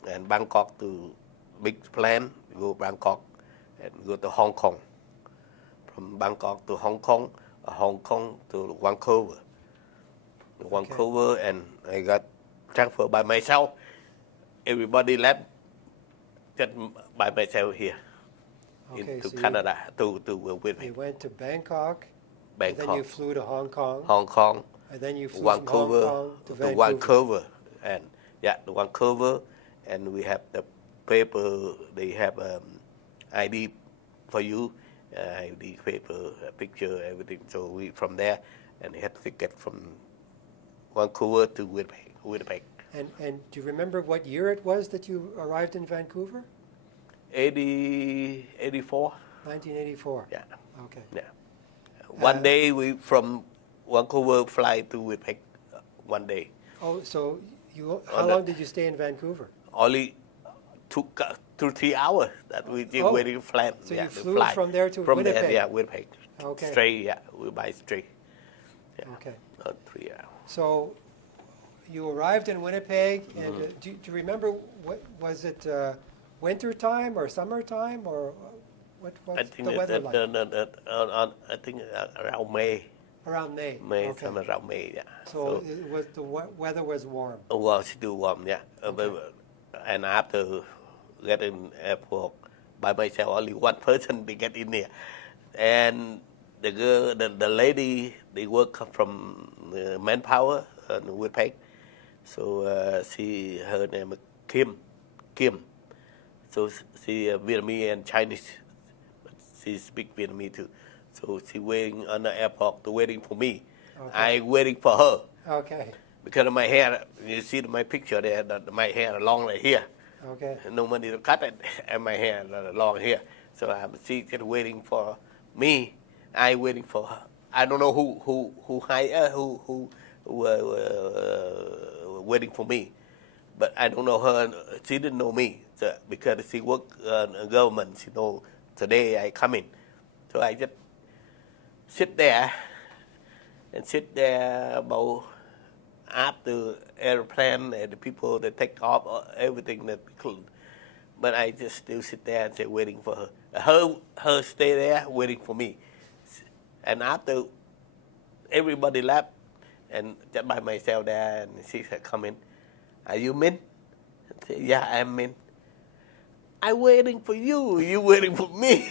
and Bangkok to big plane. We go Bangkok, and go to Hong Kong. From Bangkok to Hong Kong to Vancouver. Vancouver, and I got transferred by myself. Everybody left, just by myself here, into Canada to work with me. You went to Bangkok, Bangkok. and then you flew to Hong Kong. Hong Kong. And then you flew Vancouver, from Hong Kong to to Vancouver. to Vancouver, and we have the paper. They have ID for you, ID paper, a picture, everything. So we from there, and we had to get from Vancouver to Winnipeg. And do you remember what year it was that you arrived in Vancouver? 84. 1984. Yeah. Okay. Yeah. One day we from Vancouver fly to Winnipeg. One day. Oh, so how long did you stay in Vancouver? Only 2-3 hours that we just waiting flight. So yeah, you flew fly. from there to from Winnipeg? There, yeah, Winnipeg. Okay. Straight, yeah, we buy straight. Yeah. Okay. Not 3 hours. So you arrived in Winnipeg, and do you remember was it winter time or summertime or what's the weather like? I think around May. Around May. May, Okay. summer around May, yeah. So it was weather was warm. Well, still warm, yeah. And after getting airport by myself, only one person to get in there, and the girl, the lady, they work from manpower in Winnipeg. So her name is Kim. So she Vietnamese and Chinese. She speak Vietnamese too. So she waiting on the airport, waiting for me. Okay. I waiting for her. Okay. Because of my hair, you see my picture there, that my hair long like here. Okay. No money to cut it, and my hair long here. So she just waiting for me. I waiting for her. I don't know who hired who waiting for me, but I don't know her. She didn't know me, so, because she work in government. She know today I come in, so I just sit there about after airplane and the people that take off everything that we could. But I just still sit there and say waiting for her. Her stay there waiting for me. And after everybody left and just by myself there, and she said, "Come in. Are you Minh?" I said, "Yeah, I'm Minh." "I'm waiting for you. You waiting for me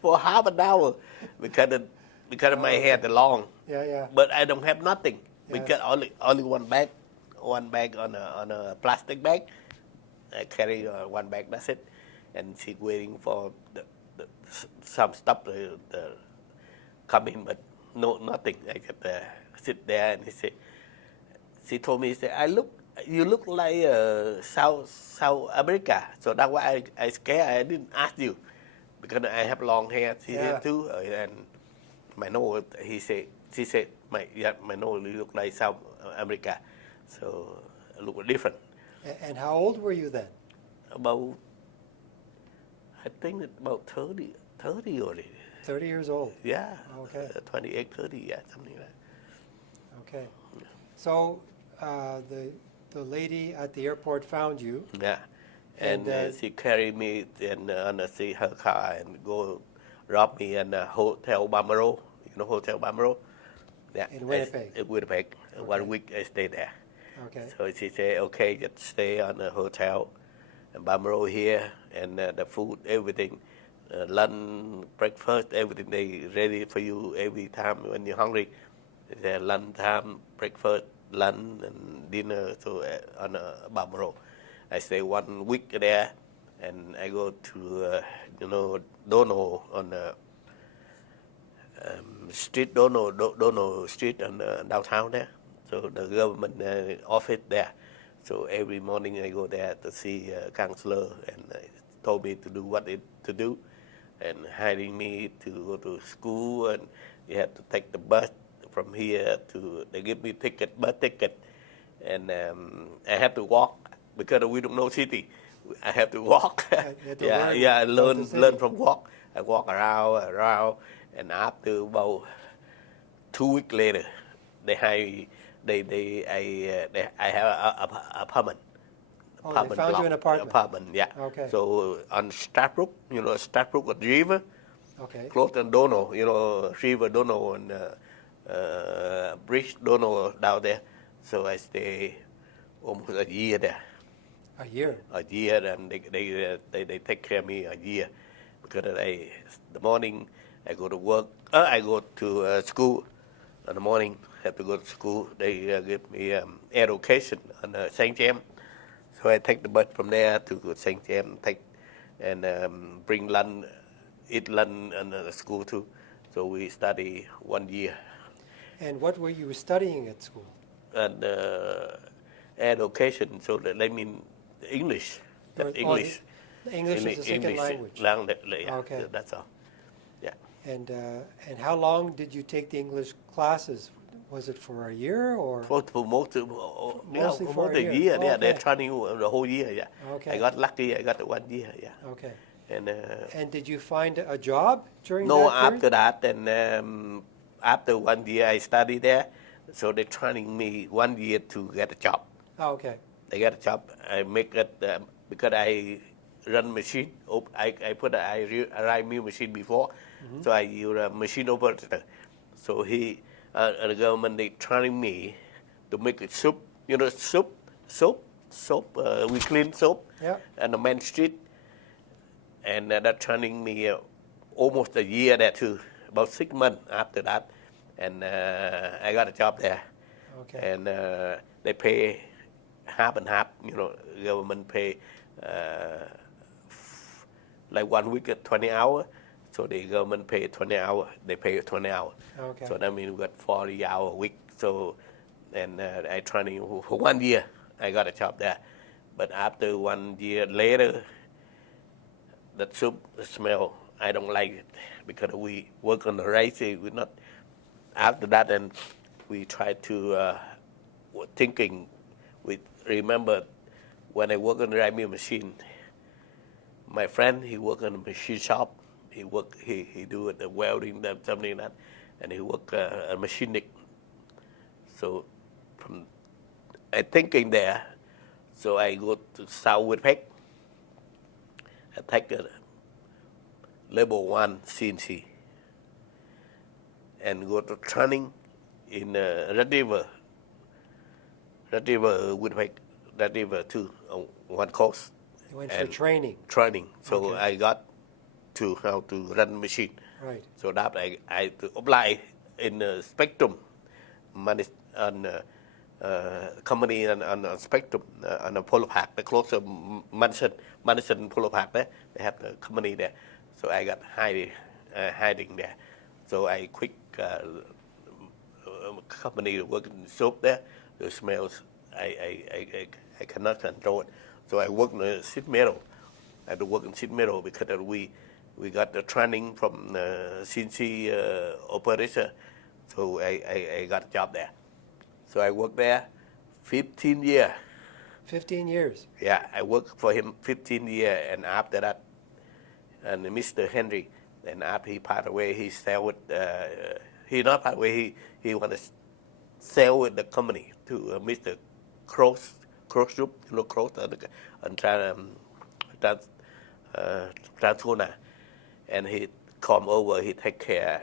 for half an hour because of my hair the long. Yeah, yeah. But I don't have nothing. Yeah. Because only one bag on a plastic bag. I carry one bag. That's it. And she's waiting for some stuff come in, but nothing. I just sit there, and she told me, you look like South America. So that's why I scared. I didn't ask you because I have long hair here too, and my nose. She said my nose look like South America, so it look different. And how old were you then? About, I think about 30 already. 30 years old. Yeah. Okay. 28, 30, yeah, something like that. Okay. So the lady at the airport found you. Yeah. And she carried me and see her car and go drop me in Hotel Bamaro. You know Hotel Bamaro? Yeah. In Winnipeg? In Winnipeg. Okay. 1 week I stayed there. Okay. So she said, okay, just stay on the hotel in Bamaro here, and the food, everything, lunch, breakfast, everything they ready for you every time when you're hungry. There's lunch time, breakfast, lunch, and dinner. So on Bamaro, I stay 1 week there, and I go to Dono on the street, Dono Street on downtown there. So the government office there. So every morning I go there to see counselor, and told me to do what to do, and hiring me to go to school, and you have to take the bus from here to. They give me bus ticket, and I have to walk because we don't know city. I have to walk. I learn from walk. I walk around, and after about 2 weeks later, they hire. I have a apartment. Oh, they found you an apartment. Apartment, yeah. Okay. So on Stradbrook, Stradbrook River. Okay. Close to Dono, River Dono and Bridge Dono down there. So I stay almost a year there. A year. A year, and they take care of me a year because the morning I go to work. I go to school in the morning. Have to go to school. They give me education on St. James. So I take the bus from there to St. James, and bring lunch, eat lunch in the school too. So we study 1 year. And what were you studying at school? and education. So that I mean English, English, English is a second language. Yeah, Okay. that's all. Yeah. And how long did you take the English classes? Was it for a year or? For most, yeah, Mostly for for most a a year. year. Yeah, they're Okay. training you the whole year. Yeah. Okay. I got lucky. I got 1 year. Yeah. Okay. And And did you find a job during no, that period? after that, and after 1 year I studied there, so they're training me 1 year to get a job. Oh, okay. I get a job. I make it because I run machine. I put a ride mill machine before, so I use a machine operator. So the government they training me to make a soup. You know, soap. We clean soap, Yeah. and the main street, and that training me almost a year there too. About 6 months after that, and I got a job there. Okay. And they pay half and half. You know, government pay like 1 week at 20 hours. So the government pay 20 hours. They pay 20 hours. Okay. So that means we got 40 hours a week. So and I training for 1 year. I got a job there. But after 1 year later, that soup smell, I don't like it because we work on the rice. We not after that, and we try to thinking. We remember when I work on the rice mill machine. My friend, he work on a machine shop. He do the welding, something like that, and he work a machinic. So from I thinking there, so I go to South Winnipeg. I take a level 1 CNC and go to training in Red River, Winnipeg, Red River too, on one course. You went for training. So Okay. I got to how to run machine. Right. So that I to apply in Spectrum, on company on Spectrum on the Polo Park, the close to Madison Polo Park there. They have the company there. So I got hiding there. So I quit company working soap there. The smells I cannot control it. So I work in sheet metal. I had to work in sheet metal because we got the training from CNC operator. So I got a job there. So I worked there 15 years. 15 years. Yeah, I worked for him 15 years, and after that, and Mr. Henry, and after he passed away, he sell with. He not passed away. He want to sell with the company to Mr. Cross Group, you know, Cross and Transcona, and he come over. He take care.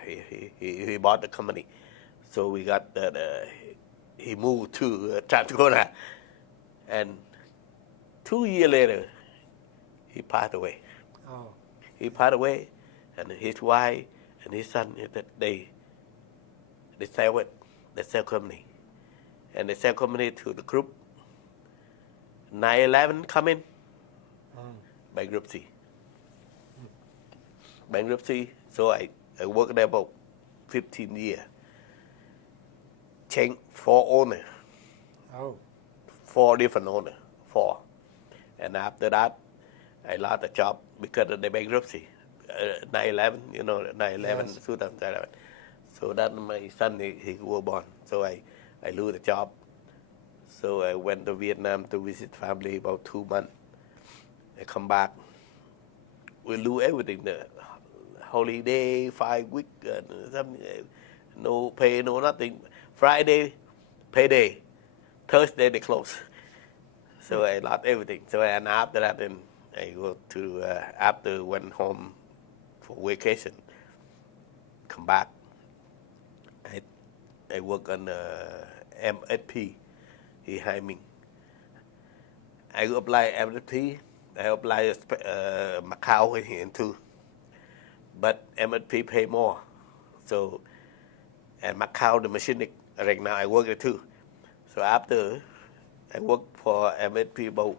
He bought the company, so we got he moved to Transcona, and 2 years later, he passed away. Oh. He passed away, and his wife and his son, they sell it. They sell company, and they sell company to the group. 9/11 come in, bankruptcy. So I worked there about 15 years. Change 4 owners. Oh. 4 different owners. 4. And after that, I lost the job because of the bankruptcy. 9/11, you know, 9/11, Yes. 2011. So that my son, he was born. So I lose the job. So I went to Vietnam to visit family about 2 months. I come back. We lose everything. The holiday, 5 weeks, something, no pay, no nothing. Friday, payday. Thursday, they close. So I lost everything. So and after that, then I go to after went home for vacation. Come back. I work on MSP. He hired me. I apply MSP. I apply Macau here too. But MSP pay more. So and Macau the machinic right now I work there too. So after I worked for MSP about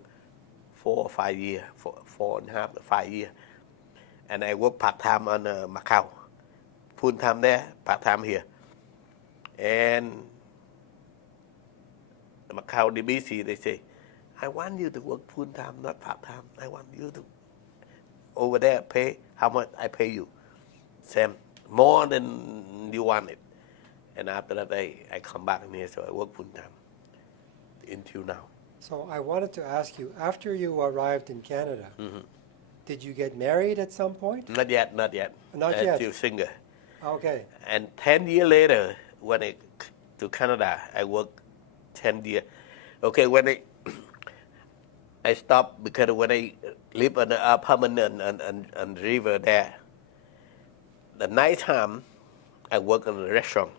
4 or 5 years, 4.5 to 5 years, and I work part time on Macau, full time there, part time here, and Macau DBC, they say, I want you to work full time, not part time. I want you to over there pay how much I pay you, same more than you want it. And after that, I come back in here, so I work full time until now. So I wanted to ask you, after you arrived in Canada, Hmm. did you get married at some point? Not yet, not yet. Not I'm yet. still single. Okay. And 10 years later, when I to Canada, I worked 10 years. Okay, when I stopped because when I live on the apartment on the river there, the night time I work in a restaurant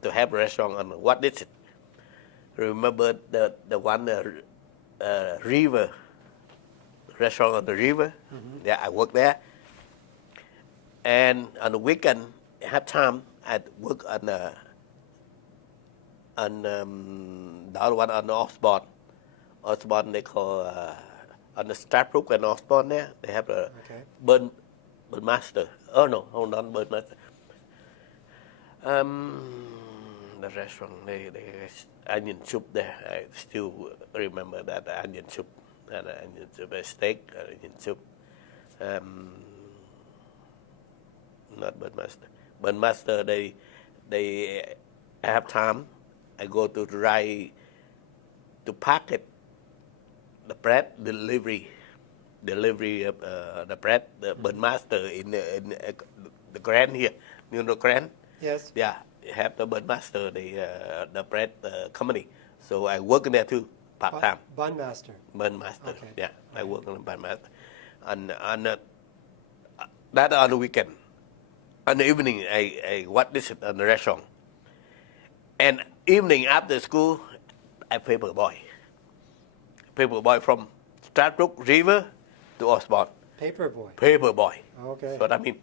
to have a restaurant on what is it? Remember the one river restaurant on the river? Mm-hmm. Yeah, I work there. And on the weekend, half time, I work on the other one on the Osborne. Osborne they call on the Stradbrook and Osborne there. They have a Okay. burn master. Oh no, hold on, burn master. The restaurant they onion soup there. I still remember that onion soup. And onion soup, steak, onion soup. Not burn master. Burn master they have time. I go to try to packet the bread delivery of the bread, the burn master in the Grand here. You know Grand? Yes. Yeah, have the burn master, the bread company. So I work in there too, part time. Bun master. Burn master. Okay. Yeah, I Okay. work on the burn master. And that on the weekend. On the evening, I watch this on the restaurant. And evening after school, I paper boy. Paper boy from Stradbrook River to Osborne. Paper boy. Paper boy. Okay. So that means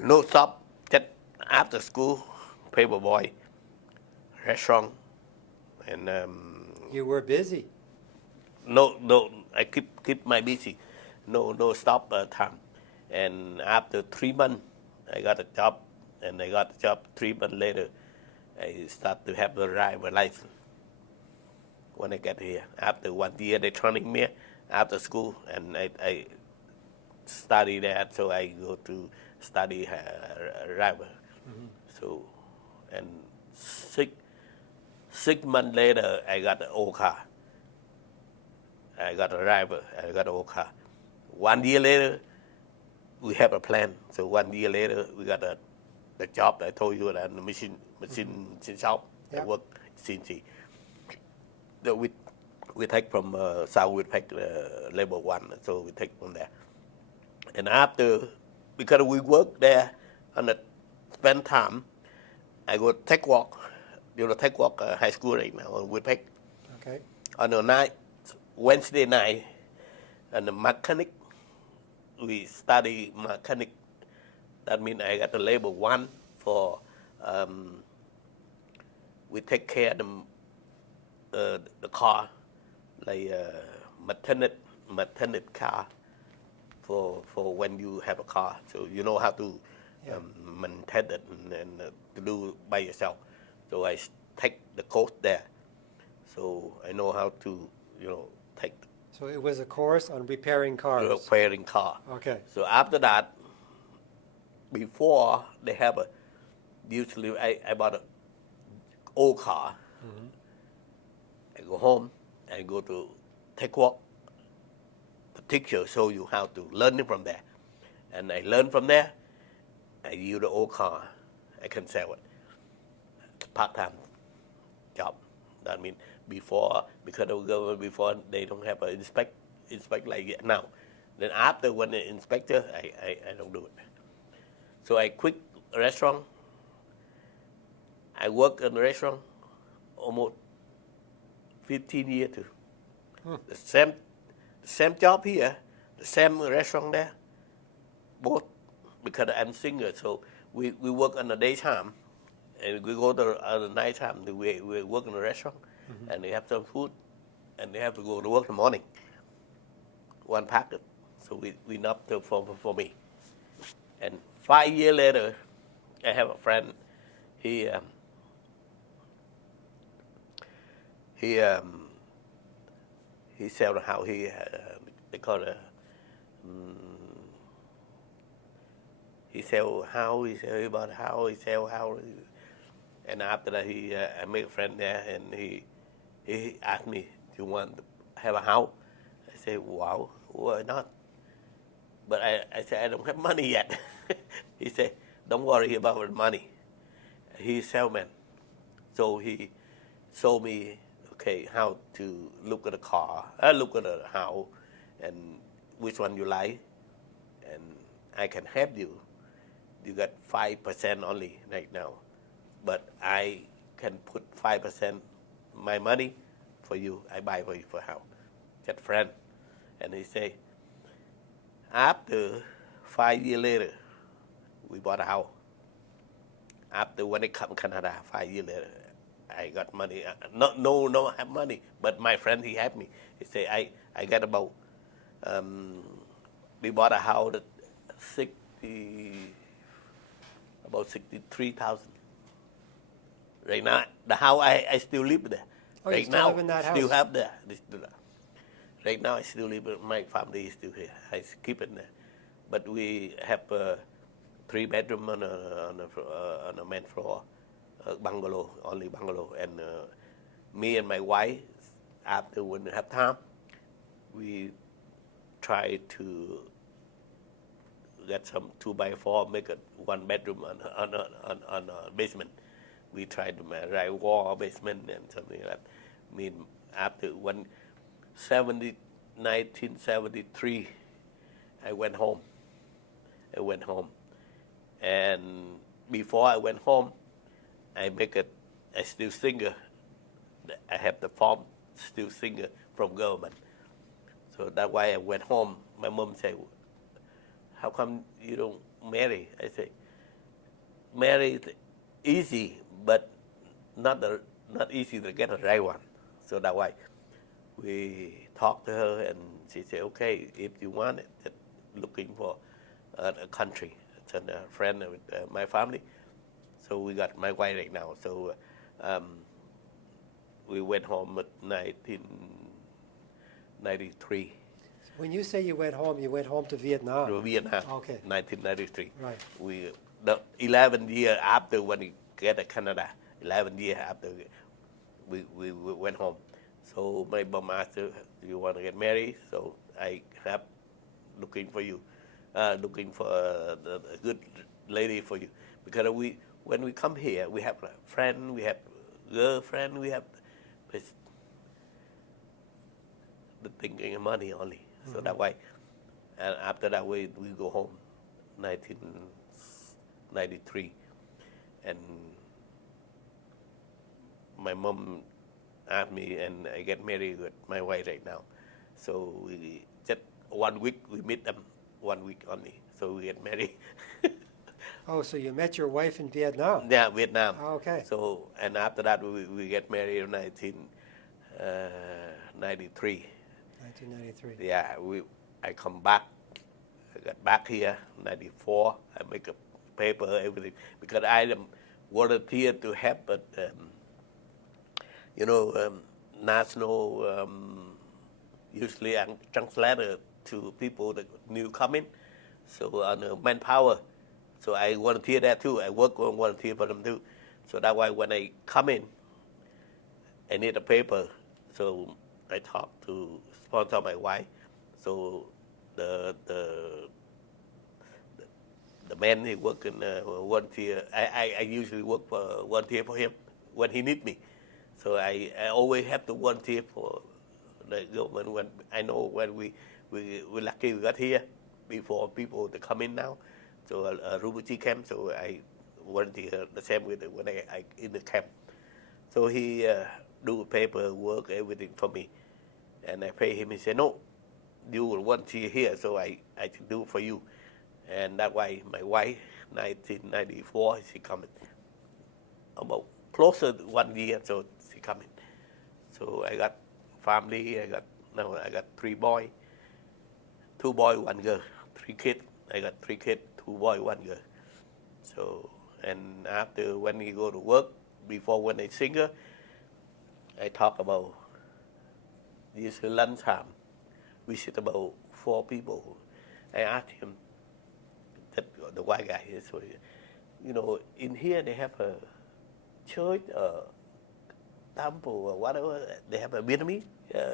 no stop, just after school, paper boy, restaurant, and You were busy. no, I keep my busy, no stop time. And after 3 months, I got a job, and I got a job 3 months later. I start to have the driver license when I get here. After 1 year, they training me after school, and I study that, so I go to study driver. Mm-hmm. So, and 6 months later, I got an old car. I got a driver. I got an old car. 1 year later, we have a plan. So 1 year later, we got the job I told you that the machine shop. Yeah. I work CNC. So we take from South Winnipeg level 1, so we take from there. And after, because we work there and spend time, I go take walk. You know, take walk high school right now in Winnipeg. Okay. On the night, Wednesday night, and the mechanic, we study mechanic. That means I got the level 1 for, we take care of the car, like maintenance car for when you have a car. So you know how to maintain it and to do by yourself. So I take the course there. So I know how to, take So it was a course on repairing cars. repairing car. Okay. So after that, before they have usually I bought an old car. Mm-hmm. I go home, I go to take walk. The teacher show you how to learn it from there. And I learn from there, I use the old car, I can sell it. It's part-time job. That means because the government before they don't have an inspect like now. Then after when the inspector, I don't do it. So I quit restaurant. I work in a restaurant almost 15 years too. The same job here, the same restaurant there, both because I'm single. So we work in the daytime, and we go to the nighttime. We work in the restaurant, and they have some food, and they have to go to work in the morning. One packet, so we not for me. And 5 years later, I have a friend. He he sell the house. They call it. He sell house. He sell about house. He sell house. And after that, I make a friend there, and he asked me, "Do you want to have a house?" I said, "Wow, why not?" But I said, "I don't have money yet." He said, "Don't worry about the money." He's salesman, so he showed me how to look at a car, look at a house, and which one you like, and I can help you. You got 5% only right now, but I can put 5% my money for you. I buy for you for house. That friend, and he say, after 5 years later, we bought a house. After when I come Canada 5 years later, I got money. No, I have money, but my friend he helped me. He say I got about we bought a house at 63,000. Right now, the house I still live there. Oh, right you still now, live in that still house? have there. Right now, I still live. My family is still here. I keep it there, but we have 3 bedroom on a main floor, bungalow, only bungalow, and me and my wife, after when we have time, we try to get some 2x4, make it 1 bedroom on a basement. We try to write wall basement and something like that. I mean, after 1973, I went home. And before I went home, I still singer. I have the form still singer from government. So that's why I went home. My mom said, "How come you don't marry?" I say, "Marry is easy, but not easy to get the right one." So that's why we talked to her, and she said, "Okay, if you want it, just looking for a country." And a friend with my family. So we got my wife right now. So we went home at 1993. When you say you went home to Vietnam. To Vietnam, Okay. 1993. Right. The 11 years after when we get to Canada, 11 years after we went home. So my mom asked her, "Do you want to get married?" So I have looking for you. Looking for a good lady for you, because when we come here, we have a friend, we have girlfriend, we have the thinking of money only. So that's why. And after that, we go home, 1993, and my mom asked me, and I get married with my wife right now. So we just 1 week we meet them. 1 week only, so we get married. Oh, so you met your wife in Vietnam? Yeah, Vietnam. Oh, okay. So, and after that, we get married in 1993. 1993. Yeah, I come back. I got back here, 94. I make a paper, everything, because I am volunteer to help at, national, usually I'm translator to people that new coming, so on manpower. So I volunteer there too. I work on volunteer for them too. So that's why when I come in, I need a paper. So I talk to sponsor my wife. So the man he work in volunteer. I usually work for volunteer for him when he need me. So I always have to volunteer for the government when I know when we lucky we got here before people to come in now. So refugee camp. So I volunteer the same with when I in the camp. So he do paperwork everything for me, and I pay him. He said, "No, you will volunteer here, so I can do for you." And that way, my wife, 1994, she coming about closer to 1 year, so she coming. So I got family. I got 3 boys, 2 boys, 1 girl, 3 kids. I got 3 kids, 2 boys, 1 girl. So and after when we go to work, before when I singer, I talk about this lunchtime. We sit about 4 people. I asked him, that the white guy, so, in here they have a church, temple, or whatever. They have a Vietnamese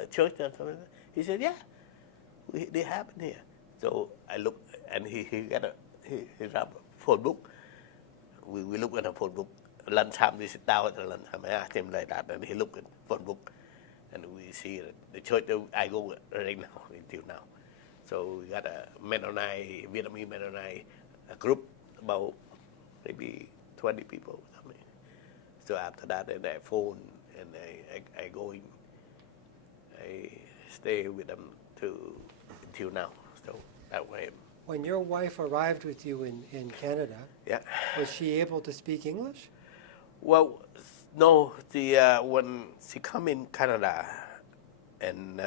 church or something. He said, yeah, they have it here. So I look, and he got he have a phone book. We look at a phone book. Lunchtime, we sit down at the lunchtime. I asked him like that, and he looked at the phone book, and we see the church that I go right now, until now. So we got a Mennonite, Vietnamese Mennonite group, about maybe 20 people or something. So after that, then I phone, and I go in. I stay with them until now. So that way. When your wife arrived with you in Canada, Yeah. was she able to speak English? Well, no. When she come in Canada, and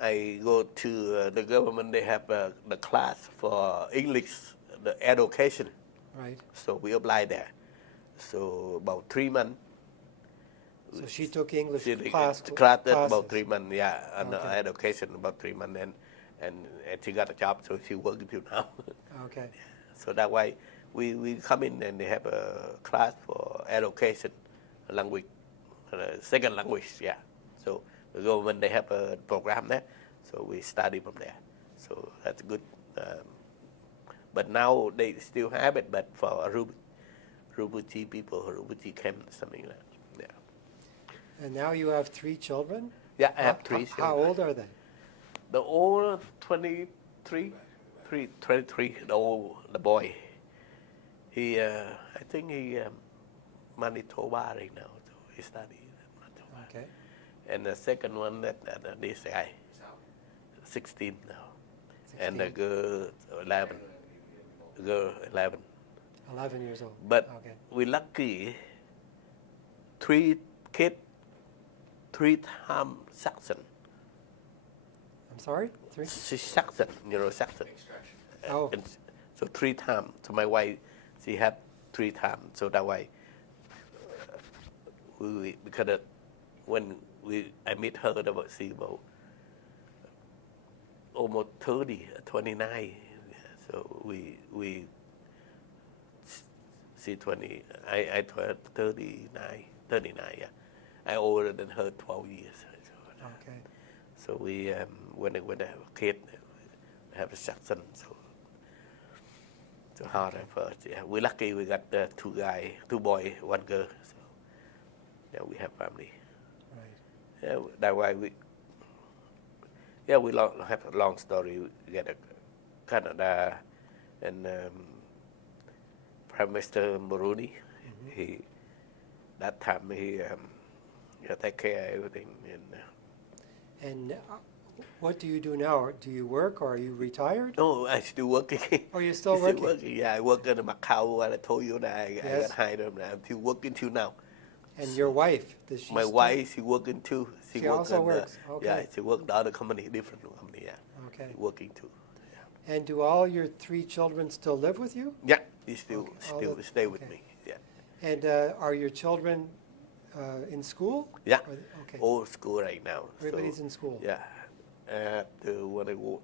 I go to the government, they have the class for English, the education. Right. So we apply there. So about 3 months. So she took English class classes. about 3 months, yeah, and Okay. education about 3 months, and she got a job, so she working till now. Okay. So that way, we come in and they have a class for education, language, second language, yeah. So the government, they have a program there, so we study from there. So that's good. But now they still have it, but for refugee people, refugee camp, something like that. Yeah. And now you have 3 children? Yeah, I have 3 children. How old are they? The old 23, the boy. He, I think he Manitoba right now, so he studies in Manitoba. Okay. And the second one, this guy, 16 now. 16. And the girl, 11. 11 years old. But okay. we lucky, 3 kids, 3 times Saxon. I'm sorry? 3? She's Saxon, Saxon. Oh. And so 3 times. So my wife, she had 3 times. So that way, because when I meet her, she about almost 30, 29. So we she 20. I 39. Yeah. I older than her 12 years. So, Okay. So we when I have a kid, we have a Saxon. So hard at first. Yeah, we're lucky. We got 2 boys, 1 girl. So yeah, we have family. Right. Yeah, that's why we have a long story. We get a Canada, and Prime Minister Moroni. Mm-hmm. That time he take care of everything. And what do you do now? Do you work, or are you retired? No, I still working. Oh, you're still working? Yeah, I work in Macau. I told you that I Yes. got hired. I'm still working till now. And your wife, does she My still- wife, she working too. She also works, okay. Yeah, she work the other company, different company. Yeah, Okay. she working too. Yeah, And do all your 3 children still live with you? yeah, they still Okay. Oh, that- stay with okay. me. Yeah, And are your children in school? yeah. Or okay. Old school right now. Everybody's so, in school. Yeah. When I go,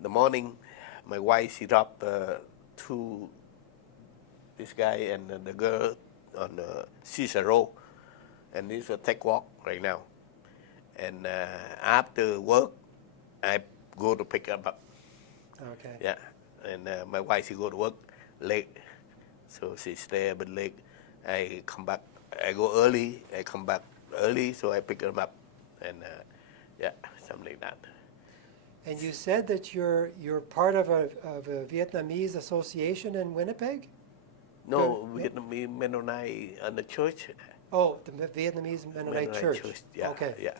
the morning, my wife, she dropped to this guy and the girl on the Cicero, and this will take walk right now. And after work, I go to pick them up. Okay. Yeah, and my wife, she go to work late, so she stay a bit late. I come back. I go early. I come back early, so I pick them up, and yeah, something like that. And you said that you're part of a Vietnamese association in Winnipeg? No, Good. Vietnamese Mennonite and the church. Oh, the Vietnamese Mennonite Church. Yeah, Okay. yeah.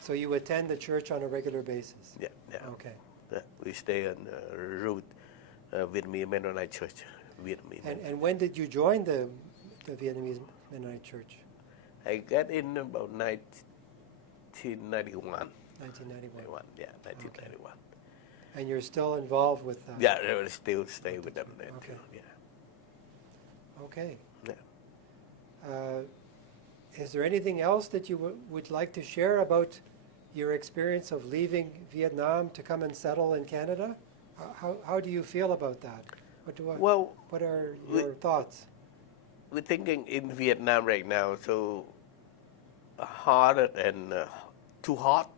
So you attend the church on a regular basis? Yeah, yeah. Okay. Yeah, we stay on route Vietnamese Mennonite Church. Vietnamese. And when did you join the Vietnamese Mennonite Church? I got in about 1991. 1991. Yeah, 1991. And you're still involved with Yeah, I still stay with them there Okay. too. Yeah. Okay. Yeah. is there anything else that you would like to share about your experience of leaving Vietnam to come and settle in Canada? How do you feel about that? Well, What are your thoughts? we're thinking in Vietnam right now, so hard and too hot.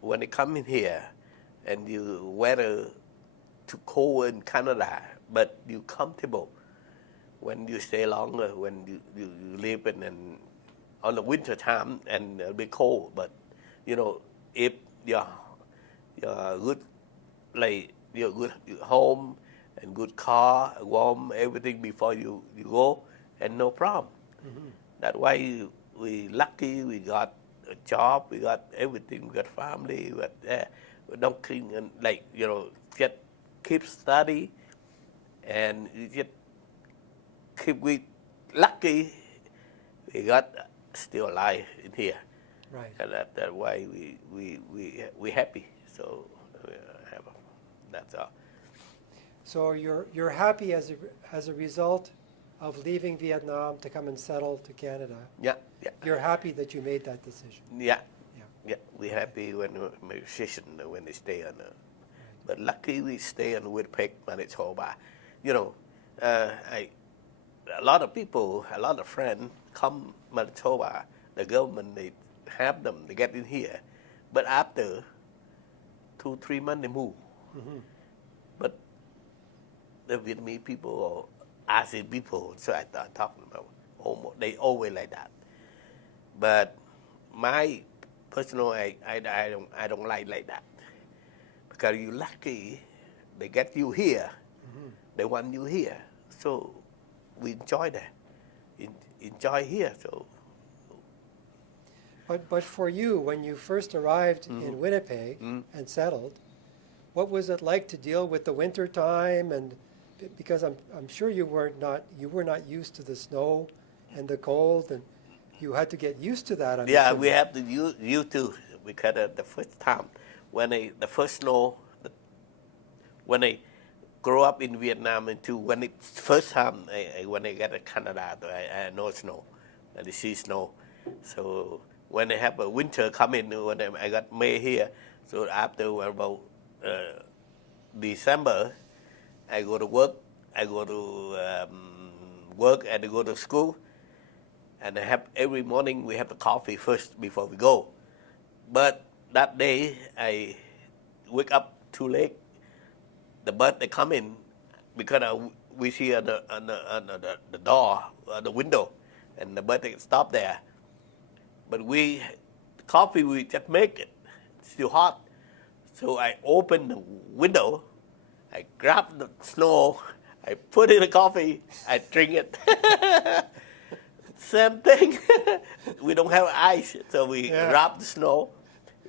When they come in here, and you weather too cold in Canada, but you comfortable when you stay longer, when you live in on the winter time and it'll be cold. But you know, if your good, like your good home and good car, warm everything before you go, and no problem. Mm-hmm. That's why we lucky we got a job, we got everything, we got family, we don't clean and like just keep study, and you just keep we lucky we got still alive in here. Right. And that's why we happy. So that's all. So you're happy as a result of leaving Vietnam to come and settle to Canada. Yeah, yeah. You're happy that you made that decision. Yeah, Yeah. yeah. We happy when musician when they stay on. But lucky we stay in Winnipeg, Manitoba. A lot of people, a lot of friends come Manitoba. The government they have them, they get in here, but after 2-3 months they move. Mm-hmm. But the Vietnamese people or Asian people, so I start talking about almost they always like that. But my personal, I don't like that because you lucky they get you here, Mm-hmm. they want you here, so we enjoy that, enjoy here. So. But for you, when you first arrived Mm-hmm. in Winnipeg Mm-hmm. and settled, what was it like to deal with the winter time? And because I'm sure you were not used to the snow and the cold, and you had to get used to that. Yeah, assuming. we have to you too because the first time when the first snow, when I grow up in Vietnam into when it's first time when I get to Canada, I know snow, and I see snow. So when I have a winter come in, when I got May here, so after about December, I go to work, I go to work and I go to school, and I have every morning we have the coffee first before we go. But that day I wake up too late. The bird they come in because we see on the door, the window, and the bird they stop there. But the coffee we just make it, it's still hot. So I open the window, I grab the snow, I put in the coffee, I drink it. Same thing. We don't have ice, so we wrap the snow,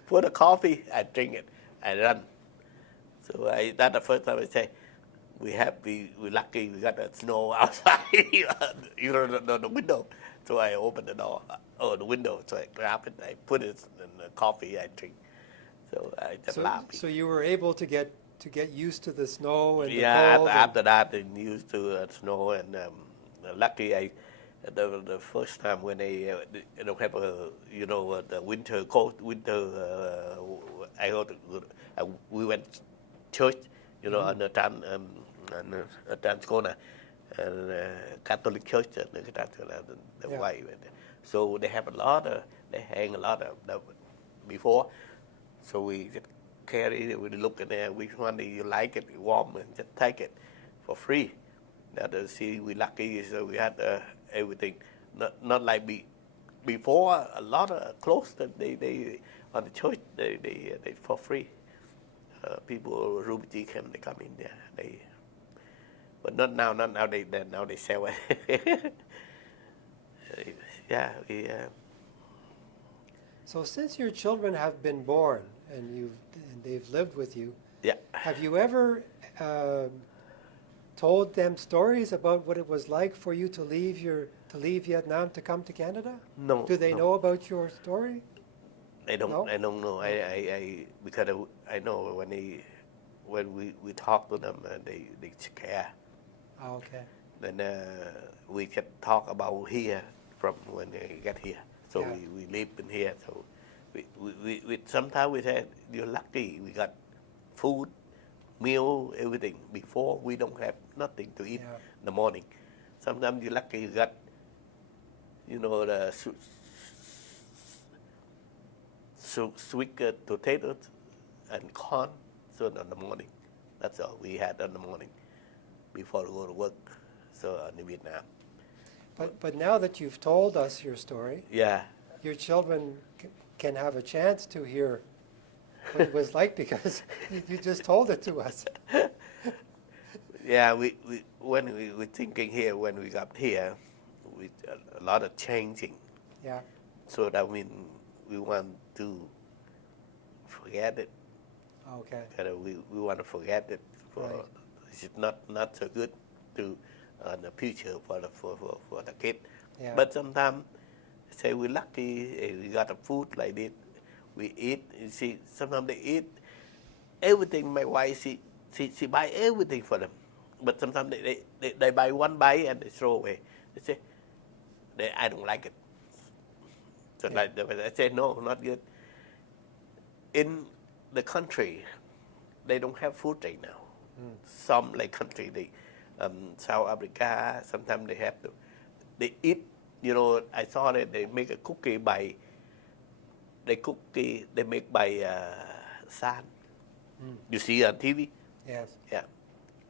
put the coffee, I drink it, I run. So that's the first time I say, we lucky we got the snow outside, the window. So I open the door, the window, so I grab it, I put it in the coffee, I drink. So I just laugh. So you were able to get used to the snow and the Yeah, cold. after that, I used to snow, and lucky the first time when they don't have the winter cold we went church, on the Transcona, and Catholic church, the white. So they have they hang a lot of before. So we just carry it, we look at there, which one do you like it, warm, and just take it for free. That we lucky, so we had everything. Not like before, a lot of clothes that they on the church, they for free. People, refugee camp, they come in there. But not now, now they sell it. Yeah, So since your children have been born and they've lived with you, yeah. have you ever told them stories about what it was like for you to leave Vietnam to come to Canada? No. Do they know about your story? I don't. No? I don't know. I because I know when we talk to them, they care. Oh, okay. Then we can talk about here from when I get here. So Yeah. we live in here. So we sometimes we say you're lucky we got food, meal, everything. Before we don't have nothing to eat Yeah. in the morning. Sometimes you're lucky you got, the sweet potatoes and corn. So in the morning, that's all we had in the morning before we go to work. So in Vietnam. But now that you've told us your story, Yeah. your children can have a chance to hear what it was like because you just told it to us. Yeah, when we were thinking here, when we got here, a lot of changing. Yeah. So that means we want to forget it. Okay. We want to forget it. Right. It's not so good to in the future for the kid. Yeah. But sometimes say we're lucky we got a food like this. We eat. You see, sometimes they eat everything. My wife she buy everything for them. But sometimes they buy one bite and they throw away. They say, I don't like it. So Yeah. like I say, no, not good. In the country, they don't have food right now. Some like country, South Africa, sometimes they eat. I saw that they make a cookie they make by sand. You see on TV? Yes. Yeah.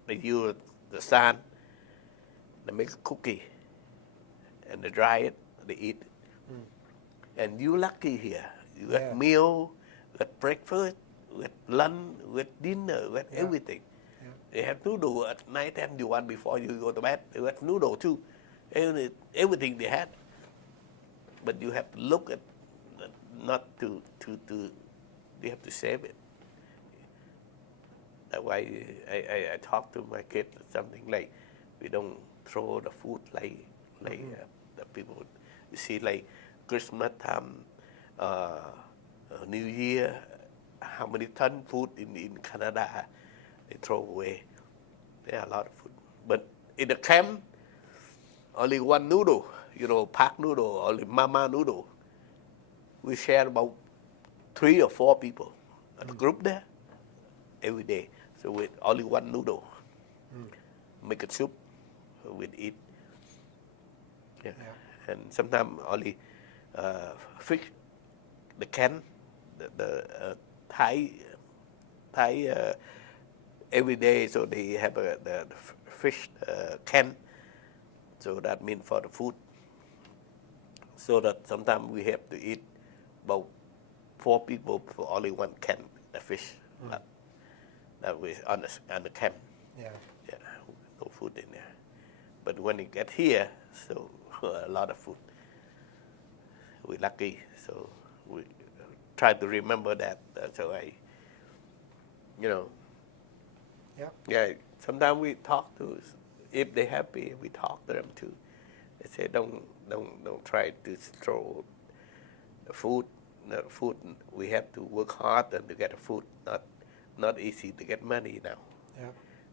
They use the sand, they make a cookie, and they dry it, they eat it. And you lucky here. You got Yeah. meal, got breakfast, with lunch, with dinner, with Yeah. everything. Yeah. They have noodle at night time you want before you go to bed. They have noodle too. Everything they had. But you have to look at, not to you have to save it. That's why I talk to my kids something like, we don't throw the food like the people. You see, like Christmas time, New Year, how many ton food in Canada they throw away. There are a lot of food. But in the camp, only one noodle, pack noodle, only mama noodle. We share about 3 or 4 people in the group there every day. So with only one noodle, make a soup, we'd eat. Yeah. Yeah. And sometimes only fish, the can, the Thai every day. So they have the fish can. So that means for the food. So that sometimes we have to eat about 4 people for only one can the fish. That was on the camp. Yeah. Yeah, no food in there. But when we get here, so a lot of food. We're lucky, so we try to remember that. So Yeah. yeah. Sometimes we talk to, if they're happy, we talk to them too. They say don't try to throw the food. The food we have to work hard and to get the food. Not easy to get money now. Yeah.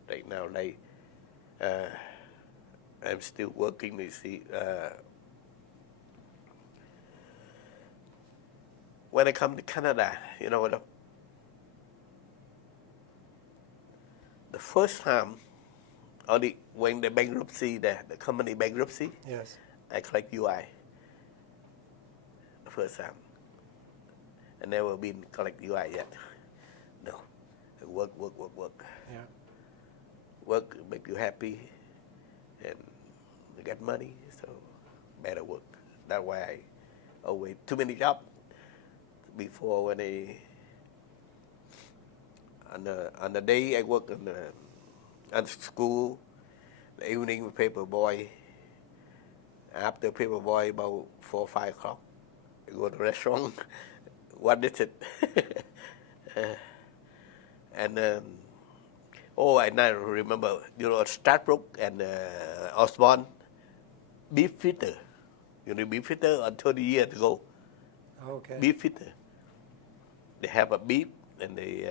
Right now, like I'm still working. You see, when I come to Canada, the first time, only when the bankruptcy, the company bankruptcy, Yes. I collect UI. The first time, I never been collect UI yet. No, work. Yeah. Work make you happy, and you get money, so better work. That's why I always too many jobs. Before when on the day I work at school, the evening with paper boy. After paper boy about 4 or 5 o'clock, I go to the restaurant. What is it? And I now remember, Stradbrook and Osborne, beef fritter. Beef fritter on 30 years ago. Okay. Beef fritter. They have a beef and they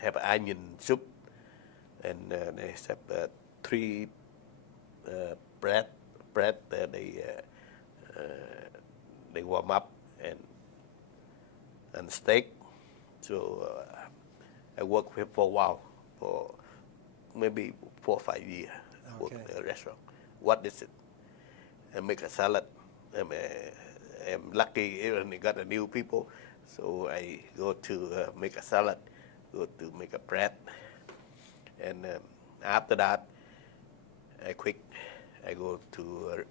have an onion soup and they have 3 bread, they warm up and steak. So I worked here for a while, for maybe 4 or 5 years. I work in a restaurant. What is it? I make a salad. I'm lucky even I got a new people, so I go to make a salad, go to make a bread, and after that, I quit. I go to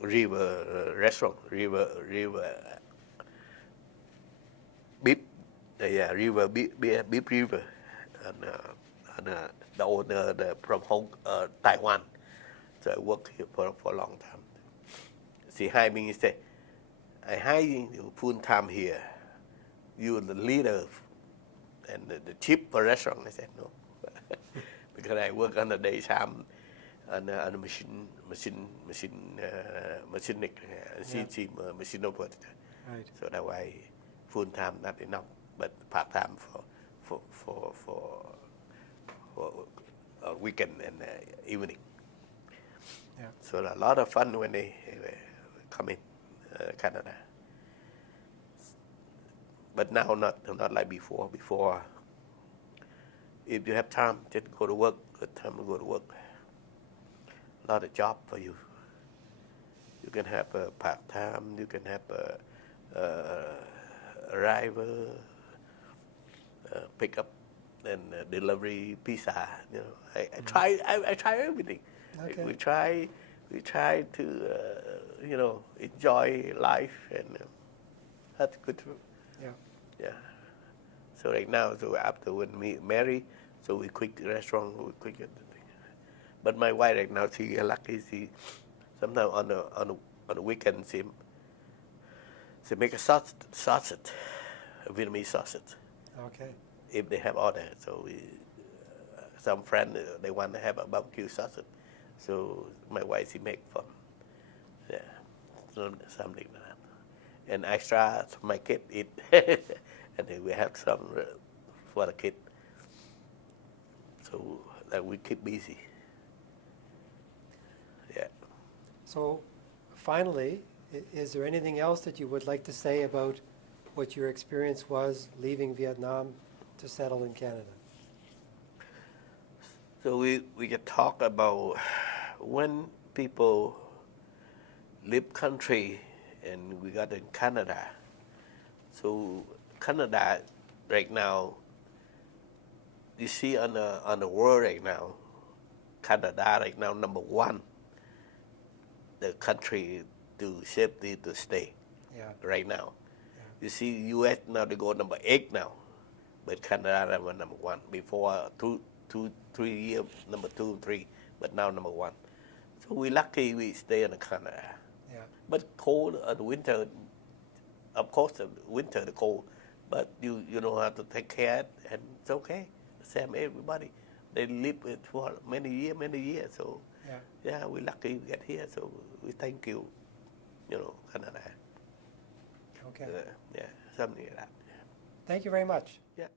river restaurant, river beef, river beef river, and the owner from Taiwan. So I work here for a long time. She hired me. He said, "I hire you full time here. You're the leader and the chief for restaurant." I said, "No," because I work on the daytime on the machinic, she machine operator. Right. So that why full time not enough, but part time for weekend and evening. Yeah. So a lot of fun when they come in Canada. But now not like before. Before, if you have time, just go to work. Good time to go to work. A lot of job for you. You can have a part time. You can have a driver, pick up and delivery pizza. You know, I try everything. Okay. We try to enjoy life, and that's good. Yeah. Yeah. So right now, so after when we marry, so we quit the restaurant, we quit everything. But my wife right now, she lucky. She sometimes on the weekend she make a sausage, a Vietnamese sausage. Okay. If they have order, so some friend they want to have a barbecue sausage, so my wife she make for them. Yeah, something like that, and extra my kid eat, and then we have some for the kid, so that we keep busy. Yeah. So, finally, is there anything else that you would like to say about what your experience was leaving Vietnam to settle in Canada? So we can talk about when people leave country and we got in Canada. So Canada right now, you see on the world right now, Canada right now number 1, the country to safety to stay. Yeah. Right now. Yeah. You see U.S. now they go number 8 now, but Canada number 1. Before 3 years number 2, 3, but now number 1. So we lucky we stay in Canada. Yeah. But cold the winter, of course the winter the cold, but you know how to take care and it's okay. Same everybody. They live it for many years. So yeah, we lucky we get here. So we thank you, Canada. Okay. Yeah, something like that. Thank you very much. Yeah.